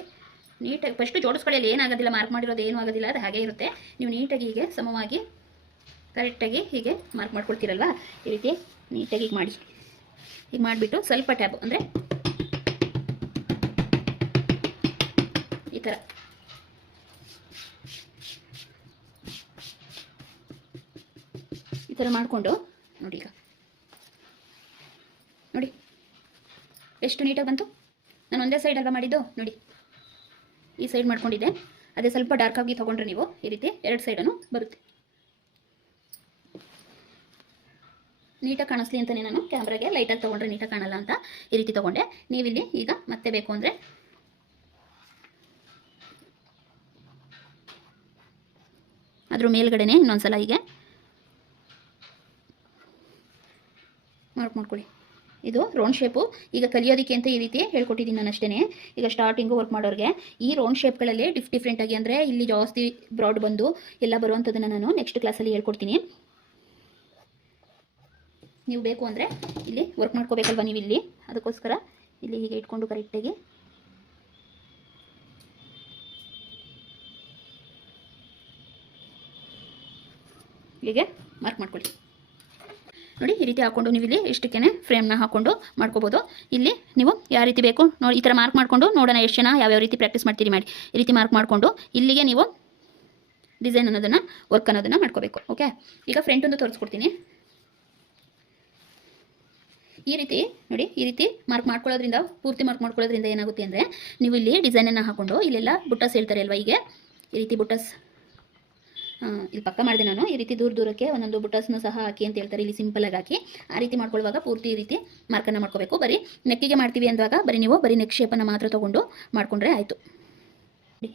ನೀಟಾಗಿ ಫಸ್ಟು ಜೋಡಿಸ್ಕೊಳ್ಳಿ. ಏನಾಗೋದಿಲ್ಲ, ಮಾರ್ಕ್ ಮಾಡಿರೋದು ಏನೂ ಆಗೋದಿಲ್ಲ, ಅದು ಹಾಗೆ ಇರುತ್ತೆ. ನೀವು ನೀಟಾಗಿ ಹೀಗೆ ಸಮವಾಗಿ ಕರೆಕ್ಟಾಗಿ ಹೀಗೆ ಮಾರ್ಕ್ ಮಾಡ್ಕೊಳ್ತೀರಲ್ವ, ಈ ರೀತಿ ನೀಟಾಗಿ ಹೀಗೆ ಮಾಡಿ. ಹೀಗೆ ಮಾಡಿಬಿಟ್ಟು ಸ್ವಲ್ಪ ಟ್ಯಾಬ್ ಅಂದರೆ ಈ ಥರ ಮಾಡಿಕೊಂಡು ನೋಡಿ. ಈಗ ನೋಡಿ ಎಷ್ಟು ನೀಟಾಗಿ ಬಂತು. ನಾನು ಒಂದೇ ಸೈಡ್ ಅಲ್ವಾ ಮಾಡಿದ್ದು ನೋಡಿ, ಈ ಸೈಡ್ ಮಾಡ್ಕೊಂಡಿದ್ದೆ. ಅದೇ ಸ್ವಲ್ಪ ಡಾರ್ಕಾಗಿ ತೊಗೊಂಡ್ರೆ ನೀವು ಈ ರೀತಿ 2 ಸೈಡನ್ನು ಬರುತ್ತೆ. ನೀಟಾಗಿ ಕಾಣಿಸ್ಲಿ ಅಂತಲೇ ನಾನು ಕ್ಯಾಮ್ರಾಗೆ ಲೈಟಾಗಿ ತೊಗೊಂಡ್ರೆ ನೀಟಾಗಿ ಕಾಣಲ್ಲ ಅಂತ ಈ ರೀತಿ ತೊಗೊಂಡೆ. ನೀವಿಲ್ಲಿ ಈಗ ಮತ್ತೆ ಬೇಕು ಅಂದರೆ ಅದ್ರ ಮೇಲ್ಗಡೆನೇ ಇನ್ನೊಂದ್ಸಲ ಹೀಗೆ ಮಾರ್ಕ್ ಮಾಡ್ಕೊಳ್ಳಿ. ಇದು ರೌಂಡ್ ಶೇಪು. ಈಗ ಕಲಿಯೋದಕ್ಕೆ ಅಂತ ಈ ರೀತಿ ಹೇಳ್ಕೊಟ್ಟಿದ್ದೀನಿ ನಾನು ಅಷ್ಟೇ. ಈಗ ಸ್ಟಾರ್ಟಿಂಗು ವರ್ಕ್ ಮಾಡೋರಿಗೆ ಈ ರೌಂಡ್ ಶೇಪ್ಗಳಲ್ಲಿ ಡಿಫ್ರೆಂಟಾಗಿ ಅಂದರೆ ಇಲ್ಲಿ ಜಾಸ್ತಿ ಬ್ರಾಡ್ ಬಂದು ಎಲ್ಲ ಬರುವಂಥದ್ದನ್ನು ನಾನು ನೆಕ್ಸ್ಟ್ ಕ್ಲಾಸಲ್ಲಿ ಹೇಳ್ಕೊಡ್ತೀನಿ. ನೀವು ಬೇಕು ಅಂದರೆ ಇಲ್ಲಿ ವರ್ಕ್ ಮಾಡ್ಕೋಬೇಕಲ್ವ ನೀವು ಇಲ್ಲಿ, ಅದಕ್ಕೋಸ್ಕರ ಇಲ್ಲಿ ಹೀಗೆ ಇಟ್ಕೊಂಡು ಕರೆಕ್ಟಾಗಿ ಹೀಗೆ ಮಾರ್ಕ್ ಮಾಡ್ಕೊಳ್ಳಿ ನೋಡಿ. ಈ ರೀತಿ ಹಾಕ್ಕೊಂಡು ನೀವು ಇಲ್ಲಿ ಇಷ್ಟಕ್ಕೇ ಫ್ರೇಮ್ನ ಹಾಕ್ಕೊಂಡು ಮಾಡ್ಕೋಬೋದು. ಇಲ್ಲಿ ನೀವು ಯಾವ ರೀತಿ ಬೇಕು ನೋಡಿ ಈ ಥರ ಮಾರ್ಕ್ ಮಾಡಿಕೊಂಡು ನೋಡೋಣ ಎಷ್ಟು ಜನ ಯಾವ್ಯಾವ ರೀತಿ ಪ್ರಾಕ್ಟೀಸ್ ಮಾಡ್ತೀರಿ ಮಾಡಿ. ಈ ರೀತಿ ಮಾರ್ಕ್ ಮಾಡಿಕೊಂಡು ಇಲ್ಲಿಗೆ ನೀವು ಡಿಸೈನ್ ಅನ್ನೋದನ್ನು ವರ್ಕ್ ಅನ್ನೋದನ್ನು ಮಾಡ್ಕೋಬೇಕು. ಓಕೆ, ಈಗ ಫ್ರಂಟ್ ಒಂದು ತೋರಿಸ್ಕೊಡ್ತೀನಿ. ಈ ರೀತಿ ನೋಡಿ, ಈ ರೀತಿ ಮಾರ್ಕ್ ಮಾಡ್ಕೊಳ್ಳೋದ್ರಿಂದ, ಪೂರ್ತಿ ಮಾರ್ಕ್ ಮಾಡ್ಕೊಳ್ಳೋದ್ರಿಂದ ಏನಾಗುತ್ತೆ ಅಂದರೆ, ನೀವು ಇಲ್ಲಿ ಡಿಸೈನನ್ನು ಹಾಕ್ಕೊಂಡು ಇಲ್ಲೆಲ್ಲ ಬುಟ್ಟಸ್ ಹೇಳ್ತಾರೆ ಅಲ್ವಾ, ಹೀಗೆ ಈ ರೀತಿ ಬುಟ್ಟಸ್ ಇಲ್ಲಿ ಪಕ್ಕ ಮಾಡಿದೆ ನಾನು. ಈ ರೀತಿ ದೂರಕ್ಕೆ ಒಂದೊಂದು ಬುಟ್ಟಸ್ನ ಸಹ ಹಾಕಿ ಅಂತ ಹೇಳ್ತಾರೆ, ಇಲ್ಲಿ ಸಿಂಪಲಾಗಿ ಹಾಕಿ ಆ ರೀತಿ ಮಾಡ್ಕೊಳ್ಳುವಾಗ ಪೂರ್ತಿ ಈ ರೀತಿ ಮಾರ್ಕನ್ನು ಮಾಡ್ಕೋಬೇಕು. ಬರೀ ನೆಕ್ಕಿಗೆ ಮಾಡ್ತೀವಿ ಅಂದಾಗ ನೀವು ಬರೀ ನೆಕ್ ಶೇಪನ್ನು ಮಾತ್ರ ತೊಗೊಂಡು ಮಾಡಿಕೊಂಡ್ರೆ ಆಯಿತು.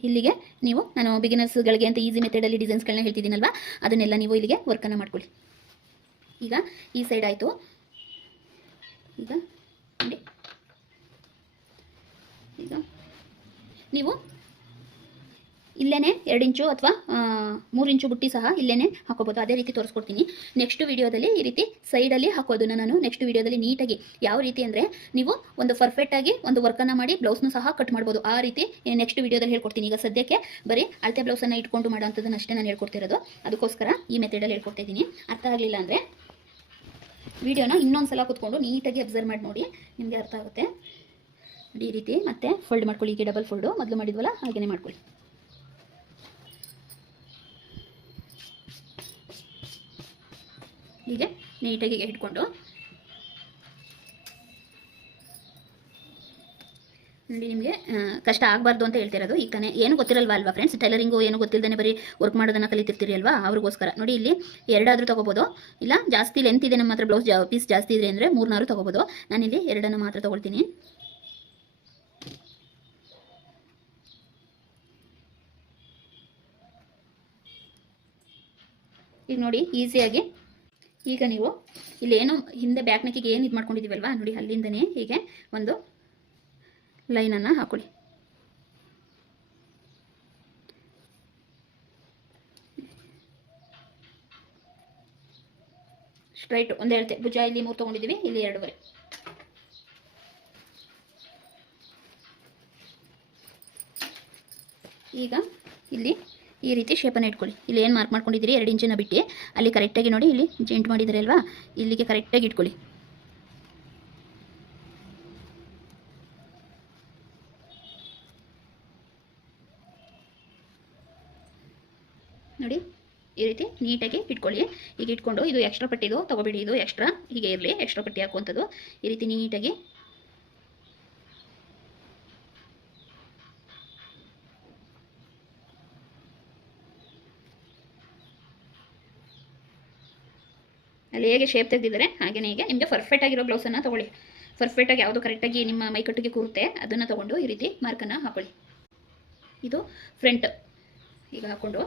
ಇಲ್ಲಿಗೆ ನೀವು, ನಾನು ಬಿಗಿನರ್ಸ್ಗಳಿಗೆ ಅಂತ ಈಸಿ ಮೆಥಡಲ್ಲಿ ಡಿಸೈನ್ಸ್ಗಳನ್ನ ಹೇಳ್ತಿದ್ದೀನಲ್ವಾ, ಅದನ್ನೆಲ್ಲ ನೀವು ಇಲ್ಲಿಗೆ ವರ್ಕನ್ನು ಮಾಡ್ಕೊಳ್ಳಿ. ಈಗ ಈ ಸೈಡ್ ಆಯಿತು. ಈಗ ನೋಡಿ, ಈಗ ನೀವು ಇಲ್ಲೇನೆ 2 ಇಂಚು ಅಥವಾ 3 ಇಂಚು ಬುಟ್ಟಿ ಸಹ ಇಲ್ಲೇನೆ ಹಾಕೋಬೋದು. ಅದೇ ರೀತಿ ತೋರಿಸ್ಕೊಡ್ತೀನಿ ನೆಕ್ಸ್ಟ್ ವಿಡಿಯೋದಲ್ಲಿ. ಈ ರೀತಿ ಸೈಡಲ್ಲಿ ಹಾಕೋದನ್ನು ನಾನು ನೆಕ್ಸ್ಟ್ ವಿಡಿಯೋದಲ್ಲಿ ನೀಟಾಗಿ, ಯಾವ ರೀತಿ ಅಂದರೆ ನೀವು ಒಂದು ಪರ್ಫೆಕ್ಟಾಗಿ ಒಂದು ವರ್ಕನ್ನು ಮಾಡಿ ಬ್ಲೌಸ್ನು ಸಹ ಕಟ್ ಮಾಡ್ಬೋದು. ಆ ರೀತಿ ನೆಕ್ಸ್ಟ್ ವಿಡಿಯೋದಲ್ಲಿ ಹೇಳ್ಕೊಡ್ತೀನಿ. ಈಗ ಸದ್ಯಕ್ಕೆ ಬರೀ ಅಳತೆ ಬ್ಲೌಸನ್ನು ಇಟ್ಕೊಂಡು ಮಾಡೋಂಥದ್ದನ್ನು ಅಷ್ಟೇ ನಾನು ಹೇಳ್ಕೊಡ್ತಿರೋದು. ಅದಕ್ಕೋಸ್ಕರ ಈ ಮೆಥಡಲ್ಲಿ ಹೇಳ್ಕೊಡ್ತಾ ಇದ್ದೀನಿ. ಅರ್ಥ ಆಗಲಿಲ್ಲ ಅಂದರೆ ವಿಡಿಯೋನ ಇನ್ನೊಂದು ಸಲ ಕೂತ್ಕೊಂಡು ನೀಟಾಗಿ ಅಬ್ಸರ್ವ್ ಮಾಡಿ ನೋಡಿ, ನಿಮಗೆ ಅರ್ಥ ಆಗುತ್ತೆ. ಈ ರೀತಿ ಮತ್ತೆ ಫೋಲ್ಡ್ ಮಾಡ್ಕೊಳ್ಳಿ. ಈಗ ಡಬಲ್ ಫೋಲ್ಡು ಮೊದಲು ಮಾಡಿದ್ವಲ್ಲ ಹಾಗೆಯೇ ಮಾಡ್ಕೊಳ್ಳಿ. ಹೀಗೆ ನೀಟಾಗಿ ಇಟ್ಕೊಂಡು ನೋಡಿ, ನಿಮಗೆ ಕಷ್ಟ ಆಗಬಾರ್ದು ಅಂತ ಹೇಳ್ತಿರೋದು. ಈಗ ತಾನೇ ಏನು ಗೊತ್ತಿರಲ್ವಾ ಅಲ್ವಾ ಫ್ರೆಂಡ್ಸ್, ಟೈಲರಿಂಗು ಏನು ಗೊತ್ತಿಲ್ಲದೇ ಬರೀ ವರ್ಕ್ ಮಾಡೋದನ್ನು ಕಲಿತಿರ್ತೀರಿ ಅಲ್ವಾ, ಅವ್ರಿಗೋಸ್ಕರ ನೋಡಿ. ಇಲ್ಲಿ 2 ಆದರೂ ತೊಗೋಬೋದು, ಇಲ್ಲ ಜಾಸ್ತಿ ಲೆಂತ್ ಇದೆ ನಮ್ಮ ಹತ್ರ, ಬ್ಲೌಸ್ ಪೀಸ್ ಜಾಸ್ತಿ ಇದೆ ಅಂದರೆ 3 ತೊಗೋಬೋದು. ನಾನಿಲ್ಲಿ 2 ಮಾತ್ರ ತೊಗೊಳ್ತೀನಿ. ಈಗ ನೋಡಿ ಈಸಿಯಾಗಿ, ಈಗ ನೀವು ಇಲ್ಲೇನು ಹಿಂದೆ ಬ್ಯಾಕ್ ನೆಕ್ಕಿಗೆ ಏನು ಇದು ಮಾಡ್ಕೊಂಡಿದ್ದೀವಲ್ವಾ ನೋಡಿ, ಅಲ್ಲಿಂದನೇ ಹೀಗೆ ಒಂದು ಲೈನನ್ನು ಹಾಕೊಳ್ಳಿ. ಸ್ಟ್ರೈಟು ಒಂದು ಹೇಳ್ತೆ, ಭುಜ ಇಲ್ಲಿ 3 ತೊಗೊಂಡಿದ್ದೀವಿ, ಇಲ್ಲಿ 2.5. ಈಗ ಇಲ್ಲಿ ಈ ರೀತಿ ಶೇಪನ್ನು ಇಟ್ಕೊಳ್ಳಿ. ಇಲ್ಲಿ ಏನು ಮಾರ್ಕ್ ಮಾಡ್ಕೊಂಡಿದ್ದೀರಿ 2 ಇಂಚನ್ನ ಬಿಟ್ಟು ಅಲ್ಲಿ ಕರೆಕ್ಟಾಗಿ ನೋಡಿ, ಇಲ್ಲಿ ಜಾಯಿಂಟ್ ಮಾಡಿದರೆ ಅಲ್ವಾ, ಇಲ್ಲಿಗೆ ಕರೆಕ್ಟಾಗಿ ಇಟ್ಕೊಳ್ಳಿ. ನೋಡಿ ಈ ರೀತಿ ನೀಟಾಗಿ ಇಟ್ಕೊಳ್ಳಿ. ಈಗ ಇಟ್ಕೊಂಡು ಇದು ಎಕ್ಸ್ಟ್ರಾ ಪಟ್ಟಿದು ತೊಗೊಬೇಡಿ, ಇದು ಎಕ್ಸ್ಟ್ರಾ ಹೀಗೆ ಇರಲಿ, ಎಕ್ಸ್ಟ್ರಾ ಪಟ್ಟಿ ಹಾಕುವಂಥದ್ದು. ಈ ರೀತಿ ನೀಟಾಗಿ ಅಲ್ಲಿ ಹೇಗೆ ಶೇಪ್ ತೆಗೆದಿದ್ದಾರೆ ಹಾಗೆಯೇ ಈಗ ನಿಮಗೆ ಪರ್ಫೆಕ್ಟಾಗಿರೋ ಬ್ಲೌಸನ್ನು ತೊಗೊಳ್ಳಿ. ಪರ್ಫೆಕ್ಟಾಗಿ ಯಾವುದು ಕರೆಕ್ಟಾಗಿ ನಿಮ್ಮ ಮೈಕಟ್ಟಿಗೆ ಕೂರುತ್ತೆ ಅದನ್ನು ತೊಗೊಂಡು ಈ ರೀತಿ ಮಾರ್ಕನ್ನು ಹಾಕೊಳ್ಳಿ. ಇದು ಫ್ರಂಟ್. ಈಗ ಹಾಕ್ಕೊಂಡು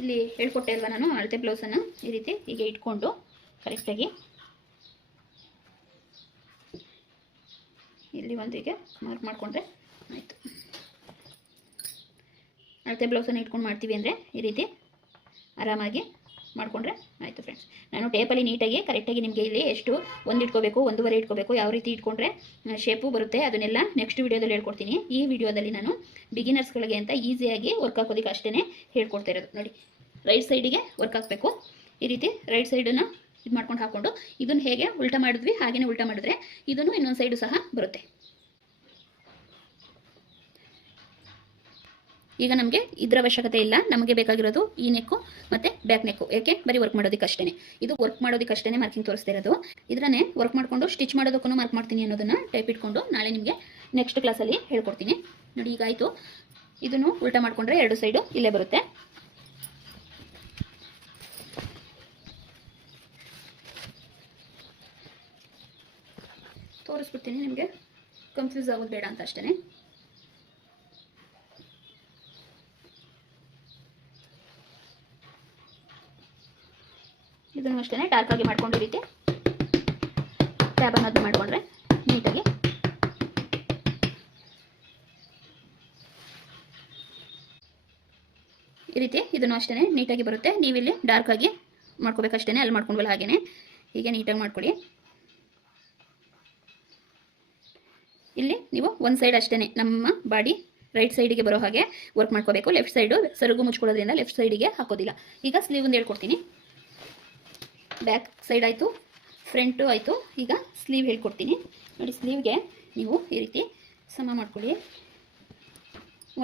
ಇಲ್ಲಿ ಹೇಳ್ಕೊಟ್ಟೆ ಅಲ್ವಾ ನಾನು ಅಳತೆ ಬ್ಲೌಸನ್ನು ಈ ರೀತಿ ಹೀಗೆ ಇಟ್ಕೊಂಡು ಕರೆಕ್ಟಾಗಿ ಇಲ್ಲಿ ಒಂದು ಹೀಗೆ ಮಾರ್ಕ್ ಮಾಡಿಕೊಂಡ್ರೆ ಆಯಿತು. ಅಳತೆ ಬ್ಲೌಸನ್ನು ಇಟ್ಕೊಂಡು ಮಾಡ್ತೀವಿ ಅಂದರೆ ಈ ರೀತಿ ಆರಾಮಾಗಿ ಮಾಡಿಕೊಂಡ್ರೆ ಆಯಿತು ಫ್ರೆಂಡ್ಸ್. ನಾನು ಟೇಪಲ್ಲಿ ನೀಟಾಗಿ ಕರೆಕ್ಟಾಗಿ ನಿಮಗೆ ಇಲ್ಲಿ ಎಷ್ಟು 1 ಇಟ್ಕೋಬೇಕು, 1.5 ಇಟ್ಕೋಬೇಕು, ಯಾವ ರೀತಿ ಇಟ್ಕೊಂಡ್ರೆ ಶೇಪು ಬರುತ್ತೆ ಅದನ್ನೆಲ್ಲ ನೆಕ್ಸ್ಟ್ ವಿಡಿಯೋದಲ್ಲಿ ಹೇಳ್ಕೊಡ್ತೀನಿ. ಈ ವಿಡಿಯೋದಲ್ಲಿ ನಾನು ಬಿಗಿನರ್ಸ್ಗಳಿಗೆ ಅಂತ ಈಸಿಯಾಗಿ ವರ್ಕ್ ಹಾಕೋದಕ್ಕೆ ಅಷ್ಟೇ ಹೇಳ್ಕೊಡ್ತಾ ಇರೋದು. ನೋಡಿ, ರೈಟ್ ಸೈಡಿಗೆ ವರ್ಕ್ ಹಾಕಬೇಕು. ಈ ರೀತಿ ರೈಟ್ ಸೈಡನ್ನು ಇದು ಮಾಡ್ಕೊಂಡು ಹಾಕ್ಕೊಂಡು ಇದನ್ನು ಹೇಗೆ ಉಲ್ಟಾ ಮಾಡಿದ್ವಿ ಹಾಗೆಯೇ ಉಲ್ಟಾ ಮಾಡಿದ್ರೆ ಇದನ್ನು ಇನ್ನೊಂದು ಸೈಡು ಸಹ ಬರುತ್ತೆ. ಈಗ ನಮಗೆ ಇದರ ಅವಶ್ಯಕತೆ ಇಲ್ಲ, ನಮಗೆ ಬೇಕಾಗಿರೋದು ಈ ನೆಕ್ಕು ಮತ್ತು ಬ್ಯಾಕ್ ನೆಕ್ಕು. ಯಾಕೆ ಬರೀ ವರ್ಕ್ ಮಾಡೋದಕ್ಕೆ ಅಷ್ಟೇ, ಇದು ವರ್ಕ್ ಮಾಡೋದಕ್ಕೆ ಅಷ್ಟೇ ಮಾರ್ಕಿಂಗ್ ತೋರಿಸ್ತಾ ಇರೋದು. ಇದನ್ನೇ ವರ್ಕ್ ಮಾಡಿಕೊಂಡು ಸ್ಟಿಚ್ ಮಾಡೋದಕ್ಕೂ ಮಾರ್ಕ್ ಮಾಡ್ತೀನಿ ಅನ್ನೋದನ್ನು ಟೈಪ್ ಇಟ್ಕೊಂಡು ನಾಳೆ ನಿಮಗೆ ನೆಕ್ಸ್ಟ್ ಕ್ಲಾಸಲ್ಲಿ ಹೇಳ್ಕೊಡ್ತೀನಿ. ನೋಡಿ ಈಗ ಆಯಿತು. ಇದನ್ನು ಉಲ್ಟಾ ಮಾಡಿಕೊಂಡ್ರೆ 2 ಸೈಡು ಇಲ್ಲೇ ಬರುತ್ತೆ. ತೋರಿಸ್ಬಿಡ್ತೀನಿ, ನಿಮಗೆ ಕನ್ಫ್ಯೂಸ್ ಆಗೋದು ಬೇಡ ಅಂತ ಅಷ್ಟೇ. ಇದನ್ನು ಅಷ್ಟೇ ಡಾರ್ಕ್ ಆಗಿ ಮಾಡ್ಕೊಂಡು ಈ ರೀತಿ ಟ್ಯಾಬ್ ಅನ್ನೋದು ಮಾಡಿಕೊಂಡ್ರೆ ನೀಟಾಗಿ ಈ ರೀತಿ ಇದನ್ನು ಅಷ್ಟೇ ನೀಟಾಗಿ ಬರುತ್ತೆ. ನೀವಿಲ್ಲಿ ಡಾರ್ಕ್ ಆಗಿ ಮಾಡ್ಕೋಬೇಕಷ್ಟೇ, ಅಲ್ಲಿ ಮಾಡ್ಕೊಂಡ್ವಲ್ಲ ಹಾಗೇನೆ ಹೀಗೆ ನೀಟಾಗಿ ಮಾಡ್ಕೊಳ್ಳಿ. ಇಲ್ಲಿ ನೀವು ಒಂದು ಸೈಡ್ ಅಷ್ಟೇ ನಮ್ಮ ಬಾಡಿ ರೈಟ್ ಸೈಡಿಗೆ ಬರೋ ಹಾಗೆ ವರ್ಕ್ ಮಾಡ್ಕೋಬೇಕು. ಲೆಫ್ಟ್ ಸೈಡು ಸೆರಗು ಮುಚ್ಕೊಳ್ಳೋದ್ರಿಂದ ಲೆಫ್ಟ್ ಸೈಡಿಗೆ ಹಾಕೋದಿಲ್ಲ. ಈಗ ಸ್ಲೀವ್ ಒಂದು ಹೇಳ್ಕೊಡ್ತೀನಿ. ಬ್ಯಾಕ್ ಸೈಡ್ ಆಯಿತು, ಫ್ರಂಟು ಆಯಿತು. ಈಗ ಸ್ಲೀವ್ ಹೇಳ್ಕೊಡ್ತೀನಿ. ನೋಡಿ, ಸ್ಲೀವ್ಗೆ ನೀವು ಈ ರೀತಿ ಸಮ ಮಾಡ್ಕೊಳ್ಳಿ.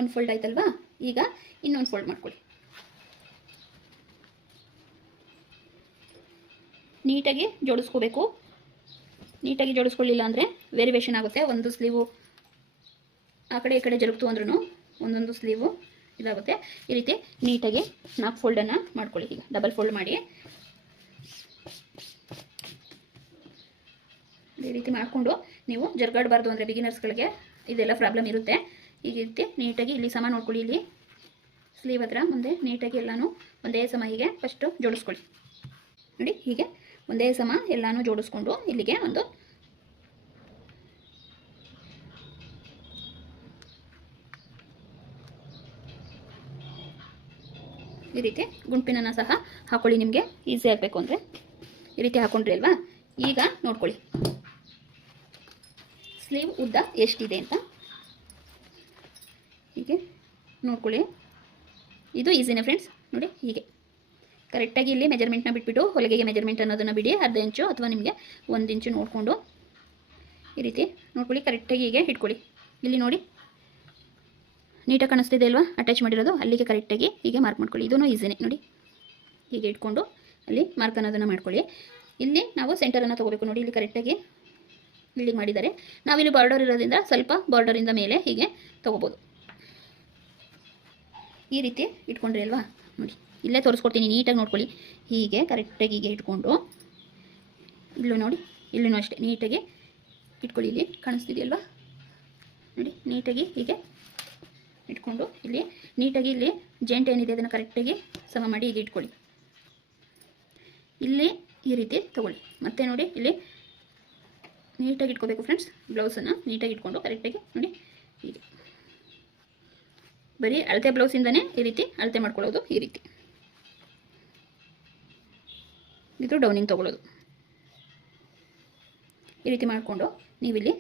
1 ಫೋಲ್ಡ್ ಆಯ್ತಲ್ವಾ, ಈಗ ಇನ್ನೊಂದು ಫೋಲ್ಡ್ ಮಾಡ್ಕೊಳ್ಳಿ. ನೀಟಾಗಿ ಜೋಡಿಸ್ಕೋಬೇಕು. ನೀಟಾಗಿ ಜೋಡಿಸ್ಕೊಳ್ಳಿಲ್ಲ ಅಂದರೆ ವೇರಿಯೇಷನ್ ಆಗುತ್ತೆ. ಒಂದು ಸ್ಲೀವು ಆ ಕಡೆ ಈ ಕಡೆ ಜರುಗ್ತು ಅಂದ್ರೂ ಒಂದೊಂದು ಸ್ಲೀವು ಇದಾಗುತ್ತೆ. ಈ ರೀತಿ ನೀಟಾಗಿ 4 ಫೋಲ್ಡನ್ನು ಮಾಡ್ಕೊಳ್ಳಿ. ಈಗ ಡಬಲ್ ಫೋಲ್ಡ್ ಮಾಡಿ ಈ ರೀತಿ ಮಾಡಿಕೊಂಡು ನೀವು ಜರುಗಾಡಬಾರ್ದು ಅಂದರೆ ಬಿಗಿನರ್ಸ್ಗಳಿಗೆ ಇದೆಲ್ಲ ಪ್ರಾಬ್ಲಮ್ ಇರುತ್ತೆ. ಈ ರೀತಿ ನೀಟಾಗಿ ಇಲ್ಲಿ ಸಮ ನೋಡ್ಕೊಳ್ಳಿ. ಇಲ್ಲಿ ಸ್ಲೀವ್ ಹತ್ರ ಮುಂದೆ ನೀಟಾಗಿ ಎಲ್ಲನೂ ಒಂದೇ ಸಮ ಹೀಗೆ ಫಸ್ಟು ಜೋಡಿಸ್ಕೊಳ್ಳಿ. ನೋಡಿ ಹೀಗೆ ಒಂದೇ ಸಮ ಎಲ್ಲನೂ ಜೋಡಿಸ್ಕೊಂಡು ಇಲ್ಲಿಗೆ ಒಂದು ಈ ರೀತಿ ಗುಂಪಿನನ್ನು ಸಹ ಹಾಕೊಳ್ಳಿ. ನಿಮಗೆ ಈಸಿ ಆಗಬೇಕು ಅಂದರೆ ಈ ರೀತಿ ಹಾಕೊಂಡ್ರಿ ಅಲ್ವಾ. ಈಗ ನೋಡ್ಕೊಳ್ಳಿ ಸ್ಲೀವ್ ಉದ್ದ ಎಷ್ಟಿದೆ ಅಂತ ಹೀಗೆ ನೋಡ್ಕೊಳ್ಳಿ. ಇದು ಈಸಿನೇ ಫ್ರೆಂಡ್ಸ್. ನೋಡಿ ಹೀಗೆ ಕರೆಕ್ಟಾಗಿ ಇಲ್ಲಿ ಮೆಜರ್ಮೆಂಟ್ನ ಬಿಟ್ಬಿಟ್ಟು ಹೊಲಿಗೆಗೆ ಮೆಜರ್ಮೆಂಟ್ ಅನ್ನೋದನ್ನು ಬಿಡಿ. ಅರ್ಧ ಇಂಚು ಅಥವಾ ನಿಮಗೆ 1 ಇಂಚು ನೋಡಿಕೊಂಡು ಈ ರೀತಿ ನೋಡ್ಕೊಳ್ಳಿ. ಕರೆಕ್ಟಾಗಿ ಹೀಗೆ ಇಟ್ಕೊಳ್ಳಿ. ಇಲ್ಲಿ ನೋಡಿ ನೀಟಾಗಿ ಕಾಣಿಸ್ತಿದೆ ಅಲ್ವಾ ಅಟ್ಯಾಚ್ ಮಾಡಿರೋದು, ಅಲ್ಲಿಗೆ ಕರೆಕ್ಟಾಗಿ ಹೀಗೆ ಮಾರ್ಕ್ ಮಾಡ್ಕೊಳ್ಳಿ. ಇದೂ ಈಸಿನೇ. ನೋಡಿ ಹೀಗೆ ಇಟ್ಕೊಂಡು ಅಲ್ಲಿ ಮಾರ್ಕ್ ಅನ್ನೋದನ್ನು ಮಾಡ್ಕೊಳ್ಳಿ. ಇಲ್ಲಿ ನಾವು ಸೆಂಟರನ್ನು ತೊಗೋಬೇಕು. ನೋಡಿ ಇಲ್ಲಿ ಕರೆಕ್ಟಾಗಿ ಇಲ್ಲಿ ಮಾಡಿದ್ದಾರೆ. ನಾವಿಲ್ಲಿ ಬಾರ್ಡರ್ ಇರೋದ್ರಿಂದ ಸ್ವಲ್ಪ ಬಾರ್ಡರಿಂದ ಮೇಲೆ ಹೀಗೆ ತೊಗೋಬೋದು. ಈ ರೀತಿ ಇಟ್ಕೊಂಡ್ರಿ ಅಲ್ವಾ. ನೋಡಿ ಇಲ್ಲೇ ತೋರಿಸ್ಕೊಡ್ತೀನಿ, ನೀಟಾಗಿ ನೋಡ್ಕೊಳ್ಳಿ. ಹೀಗೆ ಕರೆಕ್ಟಾಗಿ ಹೀಗೆ ಇಟ್ಕೊಂಡು ಇಲ್ಲೂ ನೋಡಿ, ಇಲ್ಲೂ ಅಷ್ಟೇ ನೀಟಾಗಿ ಇಟ್ಕೊಳ್ಳಿ. ಇಲ್ಲಿ ಕಾಣಿಸ್ತಿದೆಯಲ್ವಾ. ನೋಡಿ ನೀಟಾಗಿ ಹೀಗೆ ಇಟ್ಕೊಂಡು ಇಲ್ಲಿ ನೀಟಾಗಿ ಇಲ್ಲಿ ಜಾಯಿಂಟ್ ಏನಿದೆ ಅದನ್ನು ಕರೆಕ್ಟಾಗಿ ಸಮ ಮಾಡಿ ಹೀಗೆ ಇಟ್ಕೊಳ್ಳಿ. ಇಲ್ಲಿ ಈ ರೀತಿ ತೊಗೊಳ್ಳಿ. ಮತ್ತೆ ನೋಡಿ ಇಲ್ಲಿ ನೀಟಾಗಿ ಇಟ್ಕೋಬೇಕು ಫ್ರೆಂಡ್ಸ್. ಬ್ಲೌಸನ್ನು ನೀಟಾಗಿ ಇಟ್ಕೊಂಡು ಕರೆಕ್ಟಾಗಿ ನೋಡಿ ಹೀಗೆ ಬರೀ ಅಳತೆ ಬ್ಲೌಸಿಂದನೇ ಈ ರೀತಿ ಅಳತೆ ಮಾಡ್ಕೊಳ್ಳೋದು. ಈ ರೀತಿ ಇದು ಡೌನಿಂಗ್ ತೊಗೊಳ್ಳೋದು. ಈ ರೀತಿ ಮಾಡಿಕೊಂಡು ನೀವಿಲ್ಲಿ